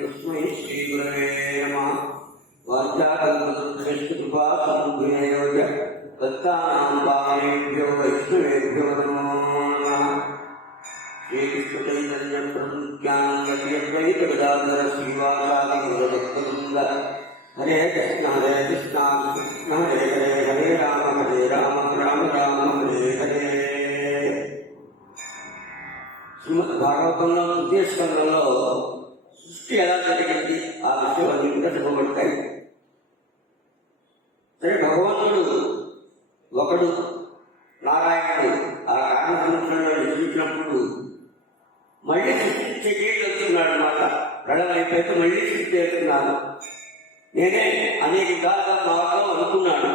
तस्मै श्रीगुरवे नमः। वाञ्छाकल्पतरुश्चकृपासिन्धुभ्यो च दत्तानां पावनेभ्यो वैष्णवेभ्यो नमो नमः। श्रीकृष्णचैतन्यप्रभुज्ञानगद्वैतगदाधर श्रीवासादिगुरुभक्तवृन्द हरे कृष्ण कृष्ण हरे हरे हरे राम राम राम हरे हरे। శ్రీమద్ భాగవతంలో తృతీయ స్కంధంలో సృష్టి ఎలా జరిగింది ఆ విషయాలు ఇంకా చెప్పబడతాయి. సరే, భగవంతుడు ఒకడు నారాయణుడు ఆ కారణ సంవత్సరంలో నిర్మించినప్పుడు మళ్ళీ సృష్టించే వెళ్తున్నాడు అన్నమాట. ప్రళయం అయిపోతే మళ్ళీ సృష్టి చేస్తున్నాను నేనే అనేక విధాలుగా మార్గం అనుకున్నాడు.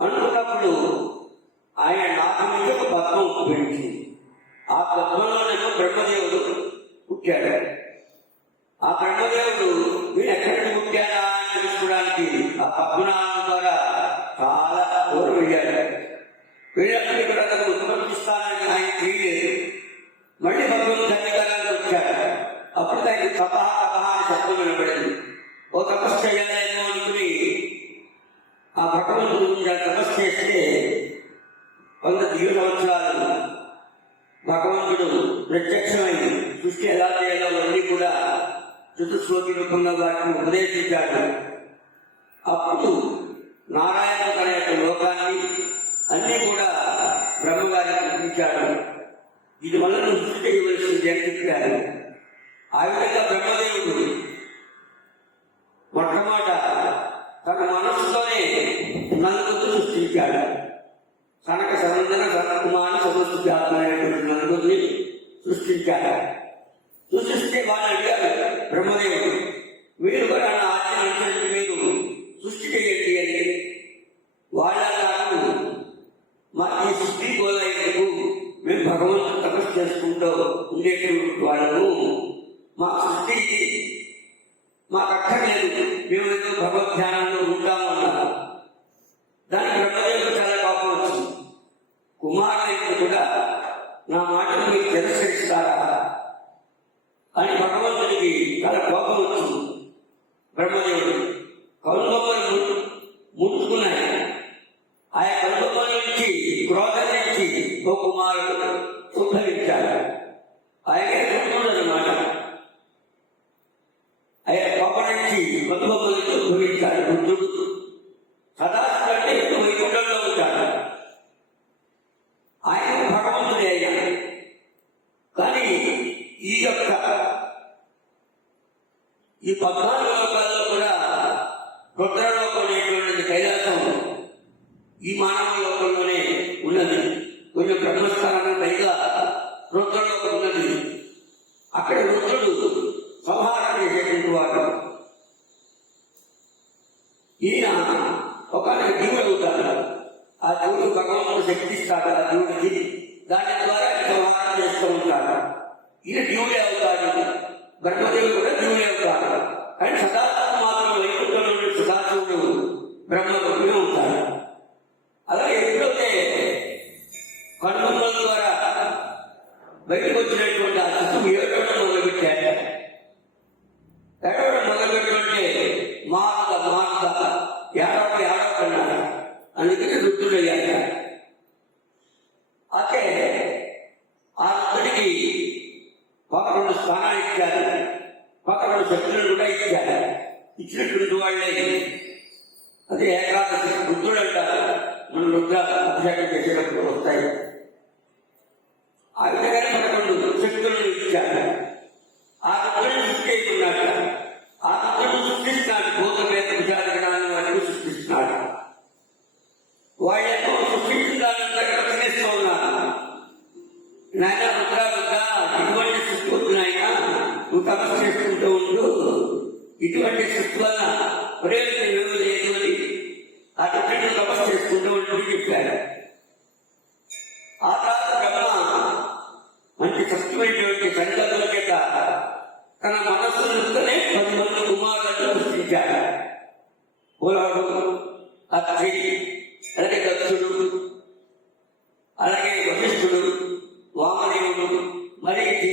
అనుకున్నప్పుడు ఆయన నాకు మీద ఒక పద్మం ఉపయోగించింది. ఆ పద్మంలోనేమో బ్రహ్మదేవుడు పుట్టాడు. ఆ బ్రహ్మదేవుడు వీడు ఎక్కడి నుంచి పుట్టాడా అని తెలుసుకోవడానికి ఆ పద్మనాభం ద్వారా చాలా దూరం వెళ్ళాడు. వీళ్ళకి కూడా తనకు ఉత్పత్తిస్తానని ఆయన చేయలేదు. మళ్ళీ భగవంతుడు ధన్యకారానికి వచ్చాడు. అప్పుడు దానికి తపహ తపహ అని శబ్దం వినబడింది. ఓ తపస్సు చేయాలేమో అనుకుని ఆ భగవంతుడు తపస్సు చేస్తే 100 దివ్య సంవత్సరాలు భగవంతుడు ప్రత్యక్షమైంది. సృష్టి ఎలా చేయాలో అన్నీ కూడా చతుశ్లోకి రూపంగా వాటిని ఉపదేశించాడు. అప్పుడు నారాయణ తన యొక్క లోకాన్ని అన్నీ కూడా బ్రహ్మగారికి చూపించాడు. ఇది వల్ల నువ్వు సృష్టి చేయవలసింది అని చెప్పారు. ఆ విధంగా బ్రహ్మదేవుడు మొట్టమొదట తన మనస్సుతోనే నలుగురు సృష్టించాడు. సనక సనందన సనకుమార సదస్సుజాతమైనటువంటి నలుగురిని సృష్టించాడు. సృష్టిస్తే వాళ్ళు అడిగారు బ్రహ్మదేవుడు, మీరు కూడా నా ఆజ్ఞ అనుసరించి మీరు సృష్టి చేయండి అని. వాళ్ళ మా ఈ సృష్టి గోలైనకు మేము భగవంతుడు తపస్సు చేసుకుంటూ ఉండేటువంటి వాళ్ళము, మా సృష్టి మాకు అక్కర్లేదు, మేము ఏదో భగవద్ధ్యానంలో ఉంటామన్నారు. దానికి బ్రహ్మదేవుడు చాలా కోపం వచ్చింది. కుమారుడు కూడా నా మాటను మీరు తిరస్కరిస్తారా అని భగవంతుడికి చాలా కోపం వచ్చింది. బ్రహ్మదేవుడు కనుబొమ్మలు ముట్టుకున్నాయి. ఆ కనుబొమ్మల నుంచి క్రోధం నుంచి ఓ కుమారుడు ఉద్భవించాడు. ఆయన అన్నమాట. ఆయన కోపం నుంచి కనుబొమ్మలకి ఉద్భవించాడు. బుద్ధుడు సదాశివుడు అంటే ఎక్కువ వైకుంఠంలో ఉంటాడు. ఆయన భగవంతుడే అయ్యాడు. కానీ ఈ 14 లోకాల్లో కూడా రుద్రలోకం అనేటువంటి కైలాసం ఈ మానవ లోకంలోనే ఉన్నది. కొంచెం బ్రహ్మస్థానం పైగా రుద్రలోకం ఉన్నది. అక్కడ రుద్రుడు సంహారం చేసేటువంటి వాడు. ఈయన ఒక జీవుడు అవుతాడు. ఆ జీవుడు భగవంతుడు శక్తిస్తాడు. ఆ జీవుడికి దాని ద్వారా సంహారం చేస్తూ ఉంటాడు. ఈయన జీవుడే అవుతాడు. బ్రహ్మదేవుడు కూడా జీవుడే అవుతాడు. కానీ సదాశివుడు మాత్రం వైకుంఠంలో సదాశివుడు బ్రహ్మదేవుడే అవుతాడు. అలాగే ఎప్పుడైతే కనుబొమ్మల ద్వారా బయటకు వచ్చినటువంటి ఆ శిశువు ఏడవడం మొదలుపెట్టాడు. ఏడవడం మొదలుపెట్టుంటే మానద ఏడవకన్నాడు. అందుకని రుద్రుడయ్యాడు. అయితే ఆ రుద్రుడికి 11 స్థానాలు ఇచ్చారు. 11 శక్తులను కూడా ఇచ్చారు. ఇచ్చినటువంటి వాళ్ళే అదే ఏకాదశి రుద్రుడు అంటారు. మనం రుద్ర అభిషేకం చేసేటప్పుడు వస్తాయి. ఆ విధంగానే 11 శక్తులను ఇచ్చారు. ఆ రుద్రుడిని సృష్టి అవుతున్నాడు. ఆ రుద్రుడు సృష్టిస్తున్నాడు. భూతవేద విచారకడాన్ని వాటిని సృష్టిస్తున్నాడు. వాళ్ళేమో సృష్టించడానంతా తినేస్తూ ఉన్నారు. నాయన రుద్ర ఇటువంటి సృష్టి వద్దునాయన, నువ్వు తపస్సు చేసుకుంటూ ఉండు, ఇటువంటి సృష్టి వల్ల ప్రయోజనం ఏమీ లేదు అని ఆ రుద్రుడిని తపస్సు చేసుకుంటూ ఉంటూ చెప్పారు. ఆ తర్వాత బ్రహ్మ మంచి సత్యమైనటువంటి సంకల్పం చేత తన మనస్సుతోనే 10 మంది కుమారులను సృష్టించాడు. పోలాడు, అత్రి, అలాగే దక్షుడు, అలాగే వశిష్ఠుడు, వామదేవుడు, మరీచి,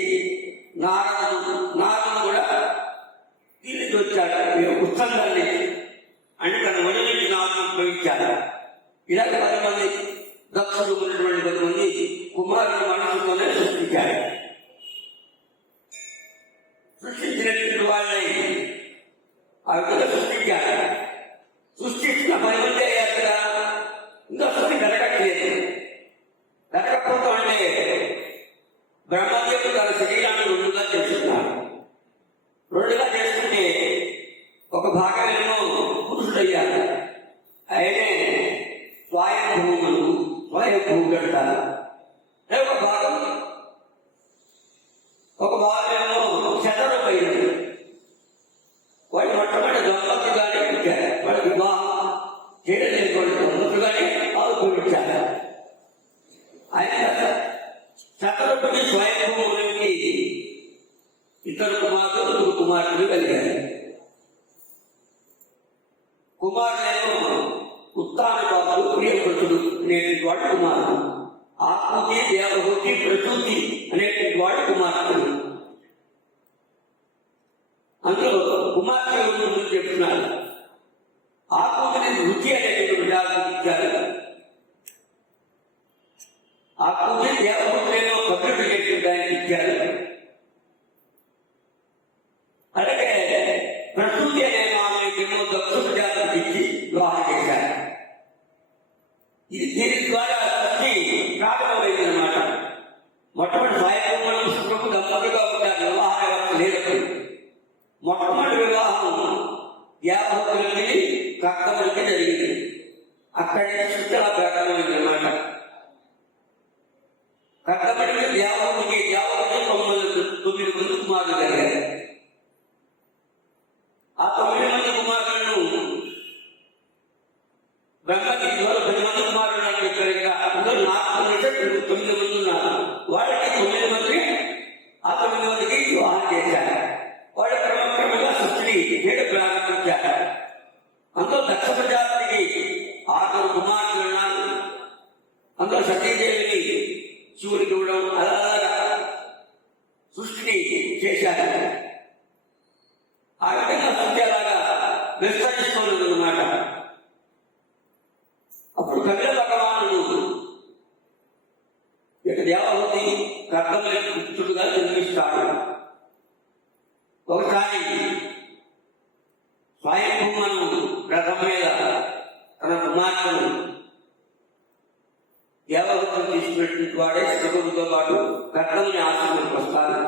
కుమార్తెలు కలిగారు. కుమారులేమో ఉత్తాన బాబుడు, ప్రియపురుషుడు అనేటువంటి వాడు కుమారుడు, ఆకృతి, దేవహూతి, ప్రసూతి అనేటువంటి వాడు కుమార్తెలు. అందులో కుమార్తె గురించి చెప్తున్నారు. ఆకృతిని రుచి అనేటువంటి జాగ్రత్త ఇచ్చారు. ఆకృతి దేవహూతిలో భద్రత చేసేదానికి ఇచ్చారు. అలాగే ప్రసూతి అనే మామయ్యకేమో దక్షుడు జాగ్రత్త ఇచ్చి వివాహం చేశారు. దీని ద్వారా సృష్టి ప్రారంభమైందనమాట. మొట్టమొదటి సాయంత్రం శుక్రకు దంపతులుగా ఉంటారు. వివాహ వ్యవస్థ లేనప్పుడు మొట్టమొదటి వివాహం దేవహూతులకి కక్కలకి జరిగింది. అక్కడి సృష్టి ప్రారంభమైందనమాట. కక్కబడికి దేవహూతికి 9 మంది కుమారులు కలిగారు. ఆ 9 మంది కుమారులను బ్రహ్మకి 10 మంది కుమారులు అని చెప్పారు. ఇంకా అందరూ 9 మంది ఉన్నారు. వాళ్ళకి 9 మంది, ఆ 9 మందికి వివాహం చేశారు. వాళ్ళు క్రమక్రమంగా సృష్టిని చేయడం ప్రారంభించారు. అందులో దక్ష ప్రజాపతికి 6 కుమారులు ఉన్నారు. అందులో సతీదేవిని శివుడికి ఇవ్వడం, అలాగా సృష్టిని చేశారు. ఆ విధంగా సృష్టి అలాగా విస్తరిస్తున్నదన్నమాట. అప్పుడు కపిల భగవానుడు ఇక దేవహూతి కర్తములకు పుత్రుడుగా జన్మిస్తాడు. ఒకసారి స్వయంభూమను రథం మీద తన కుమార్తెను దేవహూతిని తీసుకున్నటువంటి వాడే శివగుడితో పాటు కర్తముని ఆశ్రమానికి వస్తారు.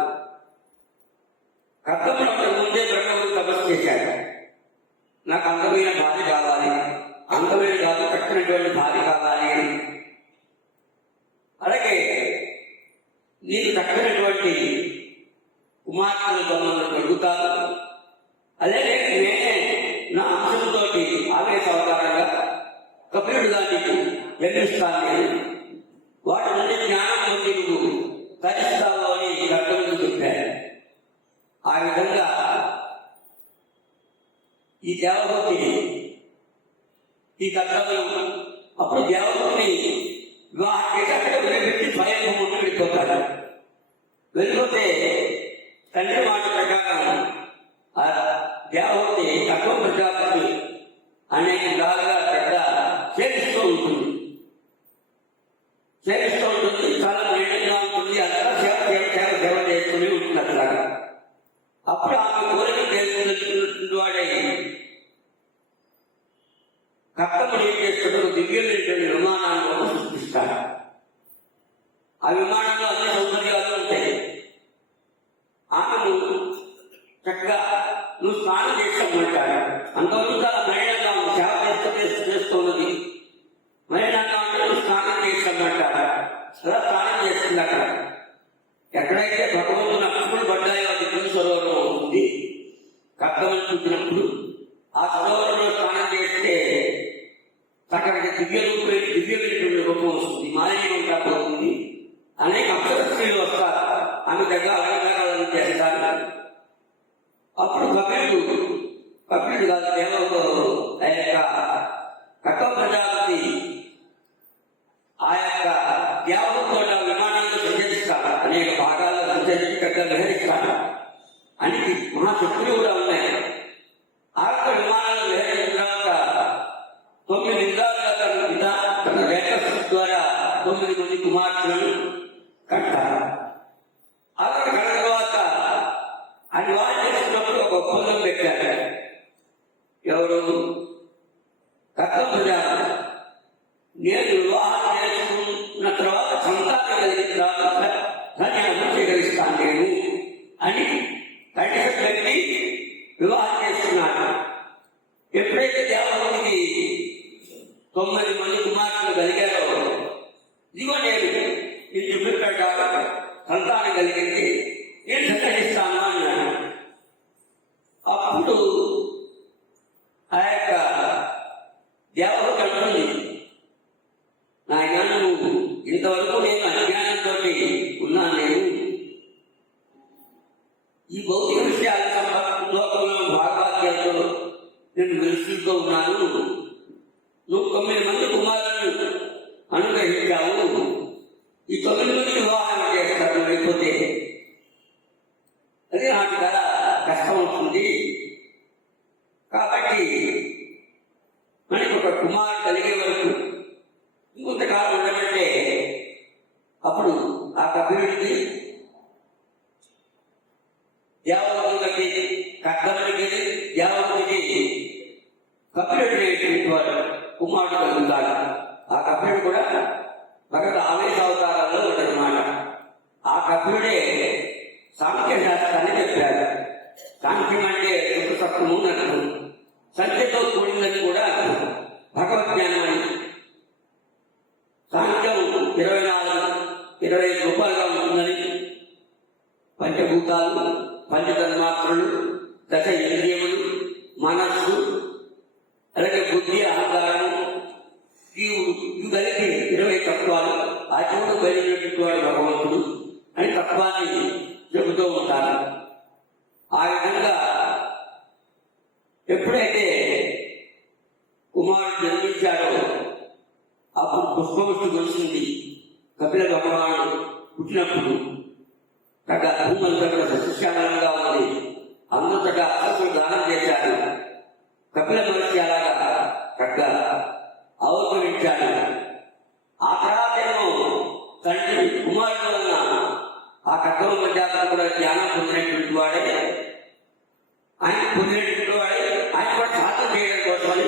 కర్తముడు అంతకు ముందే బ్రహ్మగుడు తపస్సు చేశాడు. నాకు అందమైన భార్య కావాలి, అందమైన కాదు కట్టినటువంటి భార్య కావాలి అని. అలాగే నీకు కట్టినటువంటి కుమార్తెలు తమను అడుగుతాను, అలాగే నేనే నా అంశంతో ఆవేశ అవతారంగా కపిలుడుగా నీకు జన్మిస్తాను అని, వాటి నుండి జ్ఞానం పొంది నువ్వు తరిస్తావు అని కర్తముడు చెప్పారు. ఆ విధంగా ఈ దేవహూతి ఈ కర్తవ్యం అప్పుడు దేవతని వివాహం చేసి అక్కడ వదిలిపెట్టి స్వయంభూముడు వెళ్ళిపోతాడు. వెళ్ళిపోతే తండ్రి మాట ప్రకారం ఆ దేవహూతి తక్కువ ప్రజాపతి అనేక విధాలుగా పెద్ద సేవిస్తూ ఉంటుంది. చాలా మేడంగా ఉంటుంది. అంతా సేవ చేసుకుని ఉంటుంది. అట్లాగా అప్పుడు ఆమె కోరిక తెలుసుకున్నటువంటి వాడే కర్తముడు ఏం చేస్తాడు, దివ్యమైనటువంటి విమానాన్ని సృష్టిస్తాడు. ఆ విమానంలో అన్ని సౌకర్యాలు ఉంటాయి. ఆమెను చక్కగా నువ్వు స్నానం చేస్తామంటాడు. అంతవరకు చాలా మహిళగా సేవ చేస్తున్నది. మహిళగా ఉంటే నువ్వు స్నానం చేస్తామంటాడు. అలా స్నానం చేస్తుంది. అక్కడ ఎక్కడైతే భగవంతుని అక్షులు పడ్డాయో అది దివ్య సరోవరం అవుతుంది. కర్తమని చూసినప్పుడు ఆ సరోవరంలో స్నానం చేస్తే అక్కడికి దివ్యమైనటువంటి రూపం వస్తుంది, మాలిన్యం కాకపోతుంది. అనేక అక్షర స్త్రీలు వస్తారు, ఆమె దగ్గర అలంకారాలను చేస్తారు. అప్పుడు కపిలుడు కాదు దేవతో ఆ యొక్క కట్ట ప్రజాపతి ఆ యొక్క దేవతో విమానాన్ని సంచరిస్తాడు. అనేక భాగాల్లో సంచరించి కట్ట విహరిస్తాడు. అని మహాశక్తులు కూడా ఉన్నాయి. ఆ యొక్క విమానాలు విహరించిన తర్వాత 9 విధాలుగా తన రేఖ ద్వారా 9 మంది కుమార్తెలను కట్టారు. అక్కడ కట్టిన తర్వాత అది వారు చేస్తున్నప్పుడు ఒక ఒప్పందం పెట్టారు. ఎవరు? కర్తం ప్రజాపతి. నేను వివాహం చేసుకున్న తర్వాత సంతానం కలిగిన తర్వాత దాన్ని అమలు చేయగలిస్తాను నేను అని కండిషన్ పెట్టి వివాహం ఈ భౌతిక విషయాల లోకంలో భాగవాక్యాలతో నేను వెలుసుతో ఉన్నాను. నువ్వు 9 మంది కుమారులను అనుగ్రహించావు. ఈ 9 మంది వివాహం చేస్తాను లేకపోతే అది నాకు చాలా కష్టం అవుతుంది. కాబట్టి మనకి ఒక కుమారుడు కలిగే వరకు ఇంకొంతకాలం ఉండమంటే అప్పుడు ఆ కపిలుడికి దేవతలకి కర్తములకి దేవతలకి కపిలుడు వాడు కుమారుడు కలుగుతాడు. ఆ కపిలుడు కూడా భగవద్ ఆవేశ అవతారాల్లో ఉండదన్నమాట. ఆ కపిలుడే సాంఖ్య శాస్త్రాన్ని చెప్పాడు. సాంఖ్యం అంటే సుఖసత్వము అర్థం, సంఖ్యతో కూడిందని కూడా భగవద్జ్ఞానం అని. సాంఖ్యం 24-25 రూపాయలుగా ఉంటుందని, పంచభూతాలు, పంచతన్మాత్రలు, దశ ఇంద్రియములు, మనస్సు, అలాగే బుద్ధి, అహంకారము, ఇవి కలిపి 20 తత్వాలు. ఆ చెవుడు బయలుదేరినటువంటి వాడు భగవంతుడు అని తత్వాన్ని చెబుతూ ఉంటారు. ఆ విధంగా ఎప్పుడైతే కుమారుడు జన్మించాడో అప్పుడు పుష్పవృష్టి కురిసింది. కపిల భగవానుడు పుట్టినప్పుడు చక్కగా భూమంతగా సస్యశ్యామలంగా ఉంది. అంతటగా అసలు దానం చేశాడు. కపిల మహర్షి అలాగా చక్కగా అవతరించాడు. ఆ తర్వాత ఏమో తండ్రి కుమారుడు వలన ఆ కర్తవ మధ్యాహ్నం కూడా జ్ఞానం పొందినటువంటి వాడే, ఆయన పొందినటువంటి వాడే, ఆయన కూడా సాధన చేయడం కోసమని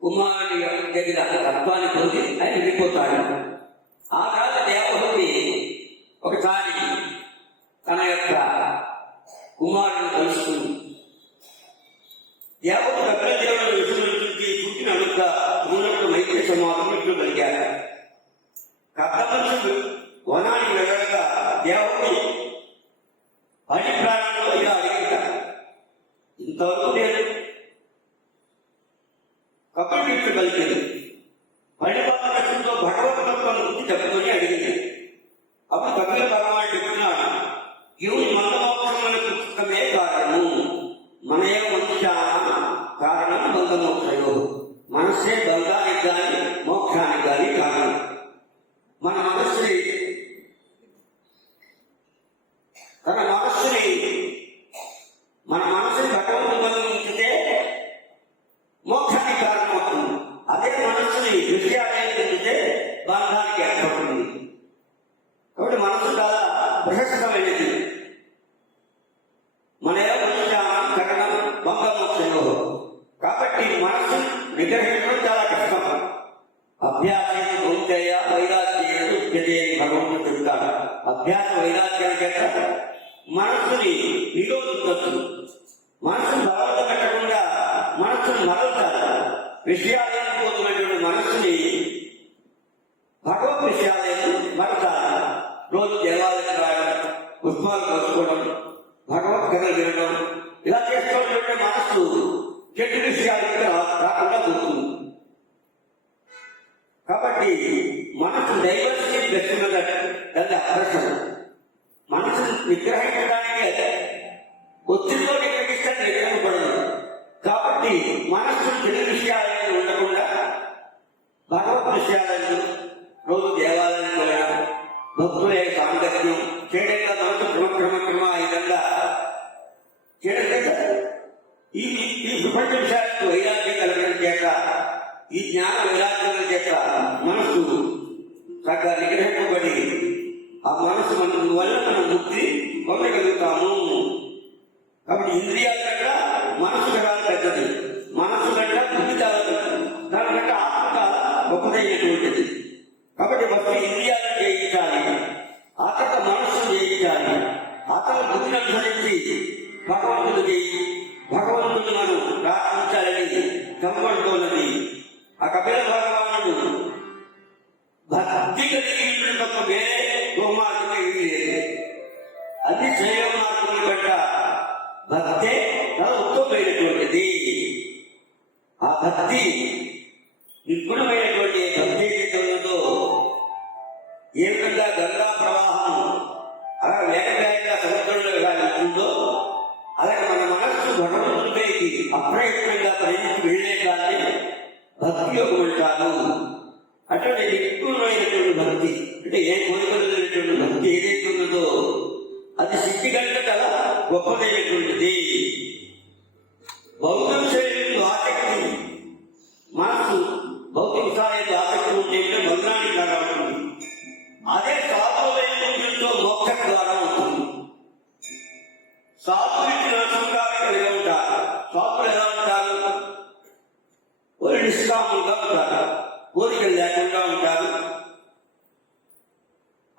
కుమారుడి దగ్గర తత్వాన్ని పొంది ఆయన వెళ్ళిపోతాడు. ఆ తర్వాత దేవహూతి ఒకసారి తన యొక్క కుమారుడిని కలుస్తుంది. దేవత కపిలదేవుడు విషయంకి పుట్టిన అనుక ఉన్నట్టు మైత్రి సమాధులు కలిగారు. కర్తమనుషుడు వనానికి వెళ్ళగా దేవత పని ప్రాణంలో ఇలా అడిగితారు. ఇంతవరకు నేను కపిలుడికి కలిగింది. పనిపాల లక్ష్యంతో భగవద్గీతను గురించి చెప్పుకొని అడిగింది. అప్పుడు కపిల భగవానుడు చెప్తున్నాడు, జీవుని మందమోక్షమైన పుస్తకమే కారణము, మనయే మనుష్యాన కారణం బంధమోక్షయో. మనస్సే బంధానికి కానీ మోక్షానికి కానీ కారణం. మన మనస్సుని భగవంతుని ఉంచితే మోక్షానికి కారణమవుతుంది. అదే మనస్సుని విషయాలయం ఉంచితే బంధానికి ఏర్పడుతుంది. కాబట్టి మనస్సు చాలా ప్రశస్తమైనది. మన కరణం బంధమోక్షయో. కాబట్టి మనస్సు నిగ్రహించడం చాలా కష్టం. అభ్యాసం కౌంతేయ వైరాగ్యం భగవంతుడు చెప్తాడు. అభ్యాస వైరాగ్యం చేత మనస్సుని నిరోధించవచ్చు. మనస్సును బలవంత పెట్టకుండా మనస్సును మరలుతారు. విషయాలను పోతున్నటువంటి మనస్సుని భగవత్ విషయాలను మరతారు. రోజు దేవాలయం రావడం, పుష్పాలు కలుసుకోవడం, భగవద్గీత వినడం, ఇలా చేసుకోవడం మనస్సు చెట్టు విషయాలకు రాకుండా పోతుంది. కాబట్టి మనసు డైవర్సిటీ పెట్టుకున్నట్టు దాన్ని ఆకర్షణ. మనసును నిగ్రహించడానికి ఒత్తిడిలో నిగ్రహిస్తే నిగ్రహపడదు. కాబట్టి మనస్సు చెడు విషయాలను ఉండకుండా భగవత్ విషయాలను రోజు దేవాలయానికి వెళ్ళడం, భక్తుల సాంగత్యం చేయడంగా మనసు క్రమక్రమ ఈ విధంగా చేయడం ఈ ప్రపంచ విషయాలకు వైరాగ్యం కలగడం చేత, ఈ జ్ఞాన వైరాగ్యాల చేత మనసు చక్కగా నిగ్రహింపబడి ఆ మనసు వల్ల మనం ముక్తి పొందగలుగుతాము. కాబట్టి ఇంద్రియాల కంటే మనసు చాలా పెద్దది, మనసు కంటే బుద్ధి చాలా పెద్దది, దానికంటే ఆత్మ గొప్పదైనటువంటిది. కాబట్టి ఫస్ట్ ఇంద్రియాలను జయించాలి, ఆ తర్వాత మనస్సును జయించాలి, ఆ తర్వాత బుద్ధిని అనుసరించి భగవంతుడు మనం ప్రార్థించాలని కనబడుతున్నది. ఆ కపిల భగవానుడు భక్తి కలిగి తప్ప వేరే గోమార్గం ఏమీ లేదు. అది శైవ మార్గం కంట భక్తే చాలా ఉత్తమమైనటువంటిది. ఆ భక్తి నిపుణమైనటువంటి భక్తి జీవితంలో ఏ విధంగా గంగా ప్రవాహం అలా వేగవేగంగా సముద్రంలో ఎలా వెళ్తుందో దగ్గరికి అప్రయత్నంగా ప్రయత్నించి వెళ్ళే కానీ భక్తి యోగం అంటారు. అటువంటి నిపుణమైనటువంటి భక్తి అంటే ఏ కోరికలు లేనటువంటి భక్తి ఏదైతే ఉన్నదో అది సిద్ధి కంటే కదా గొప్పదైనటువంటిది. భౌతిక శైలి ఆసక్తి, మనసు భౌతిక స్థాయి ఆసక్తి ఉంటే బంధానికి ద్వారా ఉంటుంది. అదే సాధువైన మోక్ష ద్వారా ఉంటుంది. సాధువులు సంస్కారం ఎలా ఉంటారు? సాధువులు ఎలా ఉంటారు? వాళ్ళు నిష్కామంగా ఉంటారు, కోరికలు లేకుండా ఉంటారు,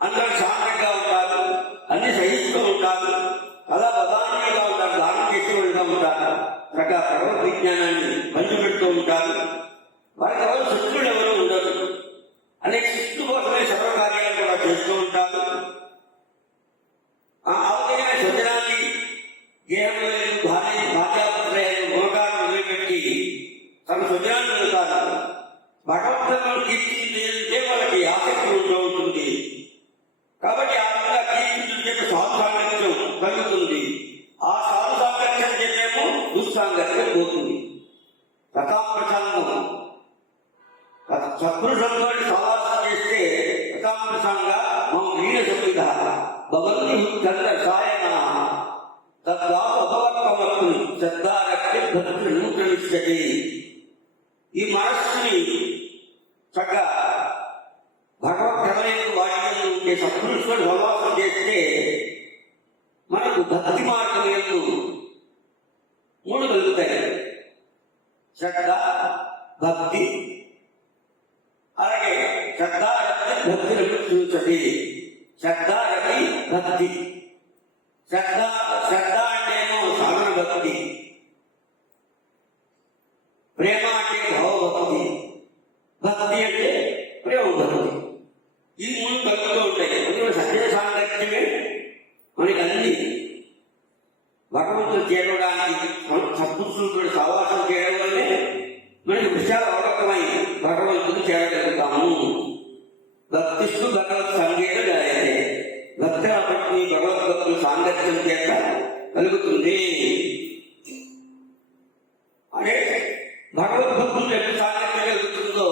అందరూ శాంతంగా ఉంటారు, అన్ని సహిస్తూ ఉంటారు, కళా ప్రధానంగా ఉంటారు, దానం చేసేవాళ్ళుగా ఉంటారు, రకరకాల భగవద్ విజ్ఞానాన్ని పంచిపెడుతూ ఉంటారు. వారికి ఎవరు శత్రువులు ఎవరు ఉండరు. అనేక శిస్తు కోసమే సర్వ కార్యాలు కూడా చేస్తూ ఉంటారు. ఆ అవతమైన స్వజనాన్ని గేహములను భార్యాపుత్రయాలు మోకాలను వదిలిపెట్టి తన స్వజనాన్ని వెళ్తారు. భగవంతులను కీర్తించే వాళ్ళకి ఆసక్తి ఉంటుంది. కాబట్టి ఆ విధంగా కీర్తించే సాధు సాంగత్యం కలుగుతుంది. ఆ సాధు సాంగత్యం చేసేమో దుస్సాంగత్యం పోతుంది. కథాప్రసంగం సత్పురుషంతో సహవాసం చేస్తే కథాప్రసంగా మమ వీర సమిధ భగవతి ఉత్కంద సాయన తద్వాపవర్తమత్తు శ్రద్ధారక్తి భక్తులు నూతనిష్టది. ఈ మనస్సుని చక్కగా భగవత్ కథలకు వాటి ఉండే సత్పురుషులు సహవాసం చేస్తే మనకు భక్తి మార్గం ఎందు మూడు కలుగుతాయి: శ్రద్ధ, భక్తి, అలాగే శ్రద్ధారక్తి భక్తులకు చూచది. శ్రద్ధారక్తి భక్తి. శ్రద్ధ అంటేనో సాధన భక్తి, ప్రేమ అంటే భావభక్తి, భక్తి అంటే ప్రేమ భక్తి. ఈ మూడు కలుగుతూ ఉంటాయి. అందులో సత్య సాంగత్యమే మనకి అన్ని భగవంతుడు చేరడానికి సత్పురుషులతో సహవాసం చేయడం వల్లే మనకి విషయాలు అవగతమై భగవంతుడు చేరగలుగుతాము. భక్తిస్తూ భగవత్ సంగీత జాయతే. భక్తుల పట్ల భగవద్భక్తుల సాంగత్యం చేత కలుగుతుంది. అంటే భగవద్భక్తులు ఎప్పుడు సాంగత్యం కలుగుతుందో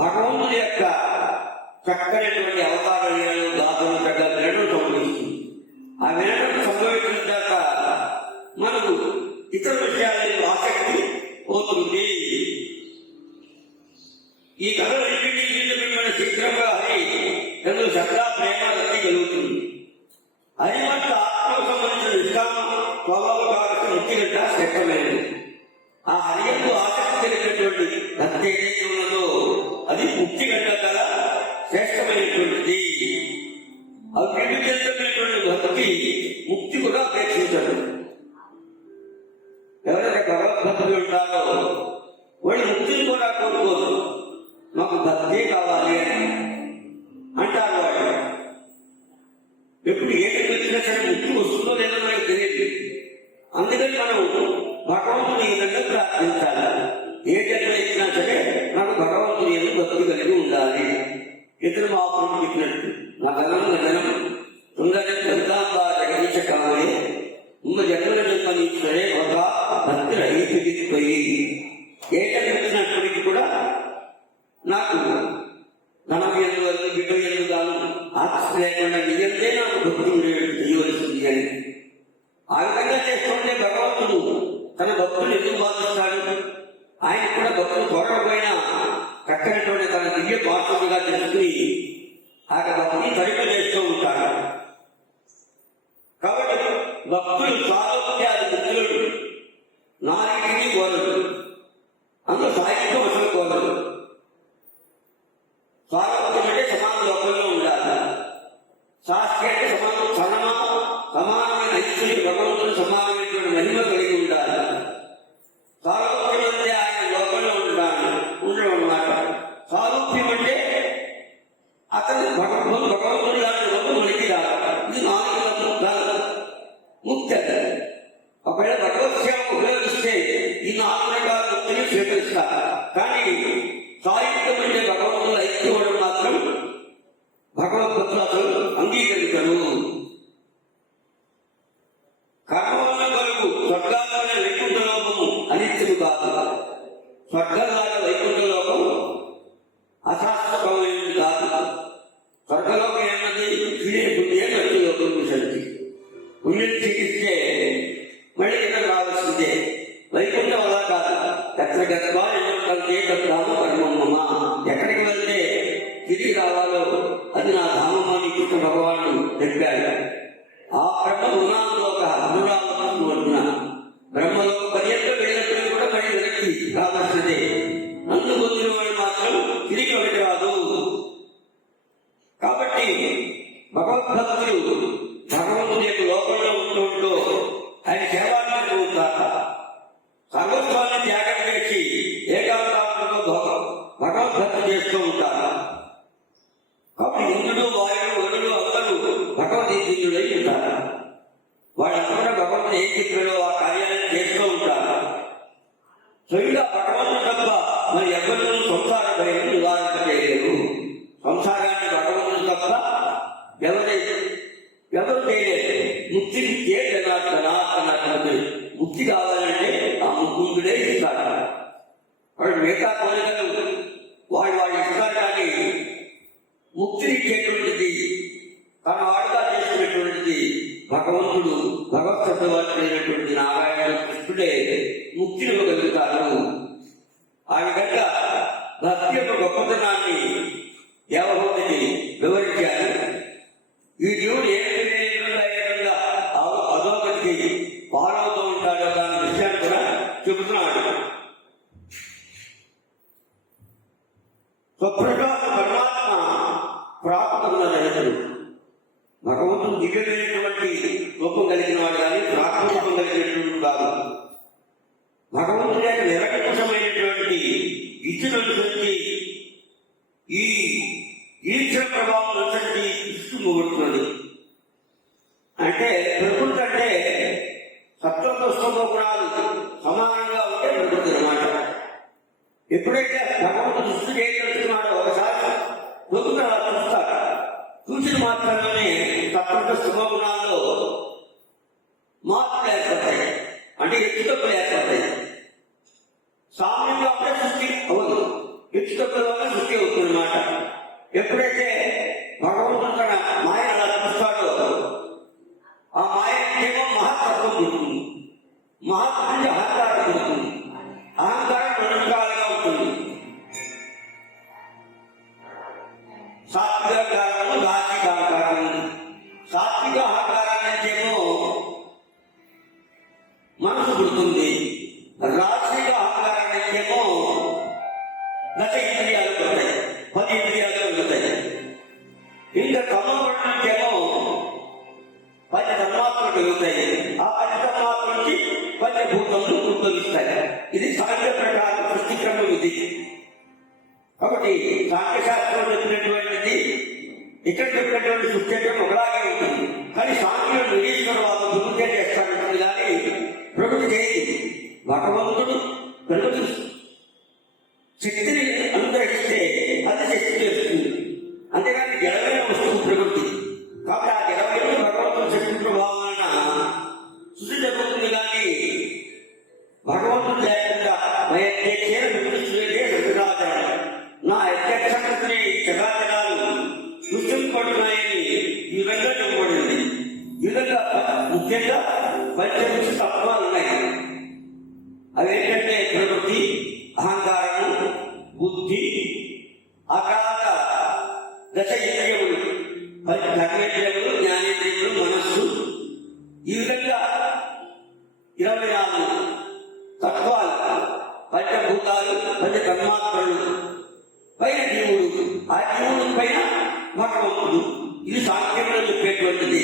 భగవంతుడి యొక్క చక్కనటువంటి అవతార లీలలు, గాథలు, చక్కగా వినడం సంభవిస్తుంది. ఆ వినడం సంభవించిన చేత మనకు ఇతర విషయాలకు ఆసక్తి పోతుంది. ఈ కథలన్నింటినీ మన శీఘ్రంగా హరి ఎందు శ్రద్ధా ప్రేమ గతి కలుగుతుంది. హరి పట్ల ఆత్మకు సంబంధించిన నిష్కామ స్వభావకాలకు ముక్తి గంట శ్రేష్టమైనది. ఆ హరి ఎందు ఆసక్తి కలిగినటువంటి భక్తి ఏదైతే ఉన్నదో అది ముక్తి గంట కల శ్రేష్టమైనటువంటిది. అభివృద్ధి చెందినటువంటి భక్తి ముక్తి కూడా అపేక్షించదు. ఎవరైతే భగవద్భక్తులు ఉంటారో వాళ్ళు ముక్తిని కూడా కోరుకోరు. మాకు భక్తే కావాలి అని అంటారు. వాళ్ళు ఎప్పుడు ఏటికి వచ్చినా సరే ముక్తి వస్తుందో లేదో మనకు తెలియదు. అందుకని మనం భగవంతుని ఈ విధంగా ప్రార్థించాలి. ఏ జన్మ ఇచ్చినా సరే నాకు భగవంతుని భక్తి కలిగి ఉండాలి. ఇతరు మాపురం చెప్పినట్టు నా గణం గణం సుందరం గంగాంబా జగదీశ కావే ఉమ్మ జన్మల జన్మనీశ్వరే ఒక భక్తుల అయిపోయి ఏ జన్మ ఇచ్చినప్పటికీ కూడా నాకు ధనం ఎందుకు బిడ్డ ఎందుకు గాను ఆకర్షణ లేకుండా నిజంతే నాకు భక్తి చేయవలసింది అని ఆ విధంగా చేస్తుంటే భగవంతుడు తన భక్తులు ఎందుకు బాధిస్తాడు? ఆయన కూడా భక్తులు కోరకపోయినా చక్కనటువంటి తన దివ్య పాత్రగా తెలుసుకుని ఆ భక్తిని తరిక చేస్తూ ఉంటాడు. కాబట్టి భక్తులు సాలోక్యాలు మిత్రులు నాలుగిని కోరదు. అందులో సాహిత్యం అసలు కోరదు. సాలోక్యం అంటే సమాన లోకంలో ఉండాలి. శాస్త్రి అంటే సమానమైన ఐశ్వర్యం భగవంతుడు సమానమైనటువంటి మహిమ కలిగి ఉండాలి. సారూప్యం అంటే ఆయన లోకంలో ఉండడం అన్నమాట. సారూప్యం అంటే అతను భగవంతుడు లాంటి లోకం మనకి రాదు. ఇది నాలుగు ముక్తి. ఒకవేళ భగవత్ సేవ ఉపయోగిస్తే ఈ నాలుగు రకాల ముక్తిని స్వీకరిస్తారు. కానీ సాహిత్యం అంటే భగవంతుడు ఐక్యవడం మాత్రం భగవద్భక్తులు అసలు అంగీకరించరు. కర్మ వల్ల కలుగు స్వర్గాలనే వైకుంఠంలో భగవంతుడు ఏం చెప్పాడో ఆ కార్యాలను చేస్తూ ఉంటారు. స్వయంగా భగవంతుడు తప్ప మరి ఎవరు సంసార భయం నివారణ చేయలేరు. సంసారాన్ని భగవంతుడు తప్ప ఎవరు చేయలేరు. ముక్తికి అన్నటువంటి ముక్తి కావాలంటే ఆ ముకుందుడే ఇస్తాడు. వాడు మిగతా కోరికలు వాడు ఇస్తాడు. కానీ ముక్తినిచ్చేటువంటిది తన వాడుగా చేసినటువంటిది భగవంతుడు, భగవత్సత్వమైనటువంటి నారాయణ కృష్ణుడే ముక్తిని ఇవ్వగలుగుతారు. ఆ విధంగా భక్తి యొక్క గొప్పతనాన్ని దేవభూతిని వివరించారు. ఈ దేవుడు ఏ విధంగా అధోగతికి పాలవుతూ ఉంటాడో దాని విషయాన్ని కూడా చెబుతున్నాడు. స్వప్రకాశ పరమాత్మ ప్రాప్తున్న రహితుడు. భగవంతుడు దివ్యమైనటువంటి రూపం కలిగిన వాడు కానీ ప్రాకృతం కలిగినటువంటి కాదు. భగవంతుడి యొక్క నిరంకుశమైనటువంటి ఇచ్చునటువంటి ఈ ఈశ్వర ప్రభావం నుంచి ఇష్టు మొగుడుతుంది. అంటే ప్రకృతి అంటే సత్వస్తమ గుణాలు సమానంగా ఉంటే ప్రకృతి అన్నమాట. ఎప్పుడైతే భగవంతుడు సృష్టి చేయగలుగుతున్నాడో ఒకసారి ప్రకృతి అలా చూస్తారు. చూసిన మాత్రమే సత్వస్తమ గుణాల్లో మార్పులు ఏర్పడతాయి. అంటే హెచ్చుతప్పులు ఏర్పడతాయి. సామాన్యంగా ఉంటే సృష్టి అవ్వదు, హెచ్చుతప్పుల వల్ల సృష్టి అవుతుంది అన్నమాట. ఎప్పుడైతే భగవంతుడు తన మాయ అలా చూస్తాడో ఆ మాయకేమో మహత్తత్వం ఉంటుంది. మహత్వం నుంచి అహంకారం ఉంటుంది. అహంకారం రెండు రకాలుగా ఉంటుంది. సాత్విక అహంకారము, రాజసిక అహంకారం. సాత్విక అహంకారం నుంచేమో మనసు పుడుతుంది. రాజసిక అహంకారం నుంచేమో దశ ఇంద్రియాలు పడతాయి, 10 ఇంద్రియాలు కలుగుతాయి. ఇంకా తమోగుణం నుంచేమో 10 తన్మాత్రలు కలుగుతాయి. ఆ 10 తన్మాత్రల నుంచి పంచభూతములు ఉద్భవిస్తాయి. ఇది సహజ ప్రకారం సృష్టిక్రమం ఇది. కాబట్టి సాంఖ్యశాస్త్రం చెప్పినటువంటిది ఇక్కడ చెప్పినటువంటి సృష్టి ఒకలాగే ఉంటుంది. కానీ సాంఖ్యులు నిరీశ్వరవాదం దుర్విద్య చేస్తానంటుంది. కానీ ప్రకృతి చేయదు. భగవంతుడు ప్రకృతి శక్తిని అనుగ్రహిస్తే అది శక్తి చేస్తుంది. అంతేగాని జడమైన వస్తువు ప్రకృతి. కాబట్టి ఆ జడమైన భగవంతుడు శక్తి ప్రభావాన సృష్టి జరుగుతుంది. కానీ భగవంతుడు లేకుండా నా అధ్యక్షతని చరాచరాలు సృష్టింపబడుతున్నాయని ఈ విధంగా చెప్పబడింది. ఈ విధంగా ముఖ్యంగా పంచదశ తత్వాలు ఉన్నాయి. అవేంటంటే ప్రకృతి, అహంకారము, బుద్ధి, ఆ తర్వాత దశ ఇంద్రియములు, కర్మేంద్రియములు, జ్ఞానేంద్రియములు, మనస్సు. ఈ విధంగా 24 తత్వాలు, పంచభూతాలు, పంచ తన్మాత్రలు, పైన జీవుడు, ఆ జీవుడు పైన భగవంతుడు. ఇది సాంఖ్యంలో చెప్పేటువంటిది.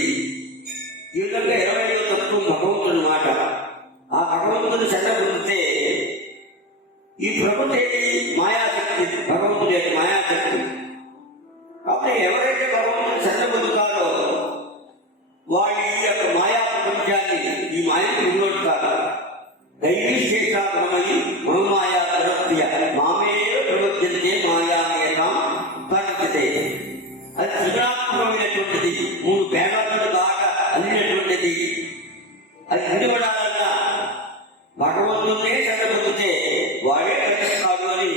ఈ విధంగా 25వ తత్వం భగవంతుడు మాట. ఆ భగవంతుని శరణపొందితే ఈ ప్రకృతి మాయాశక్తి, భగవంతుడి యొక్క మాయాశక్తి. కాబట్టి ఎవరైతే భగవంతుని శరణపొందుతారో వాడి యొక్క మాయా ప్రపంచాన్ని, ఈ మాయకు వినోడుతారు. దైవీ శేషాక్రమణి మనోమాయా తరప్య మామే ప్రవర్తించే మాయామేతాం పరిస్థితే. అది సృజనాత్మకమైనటువంటిది. 3 పేదలు బాగా అందినటువంటిది. అది విడిపడాలన్నా భగవంతునే శరణపొందితే వాడే కలిస్తాడు అని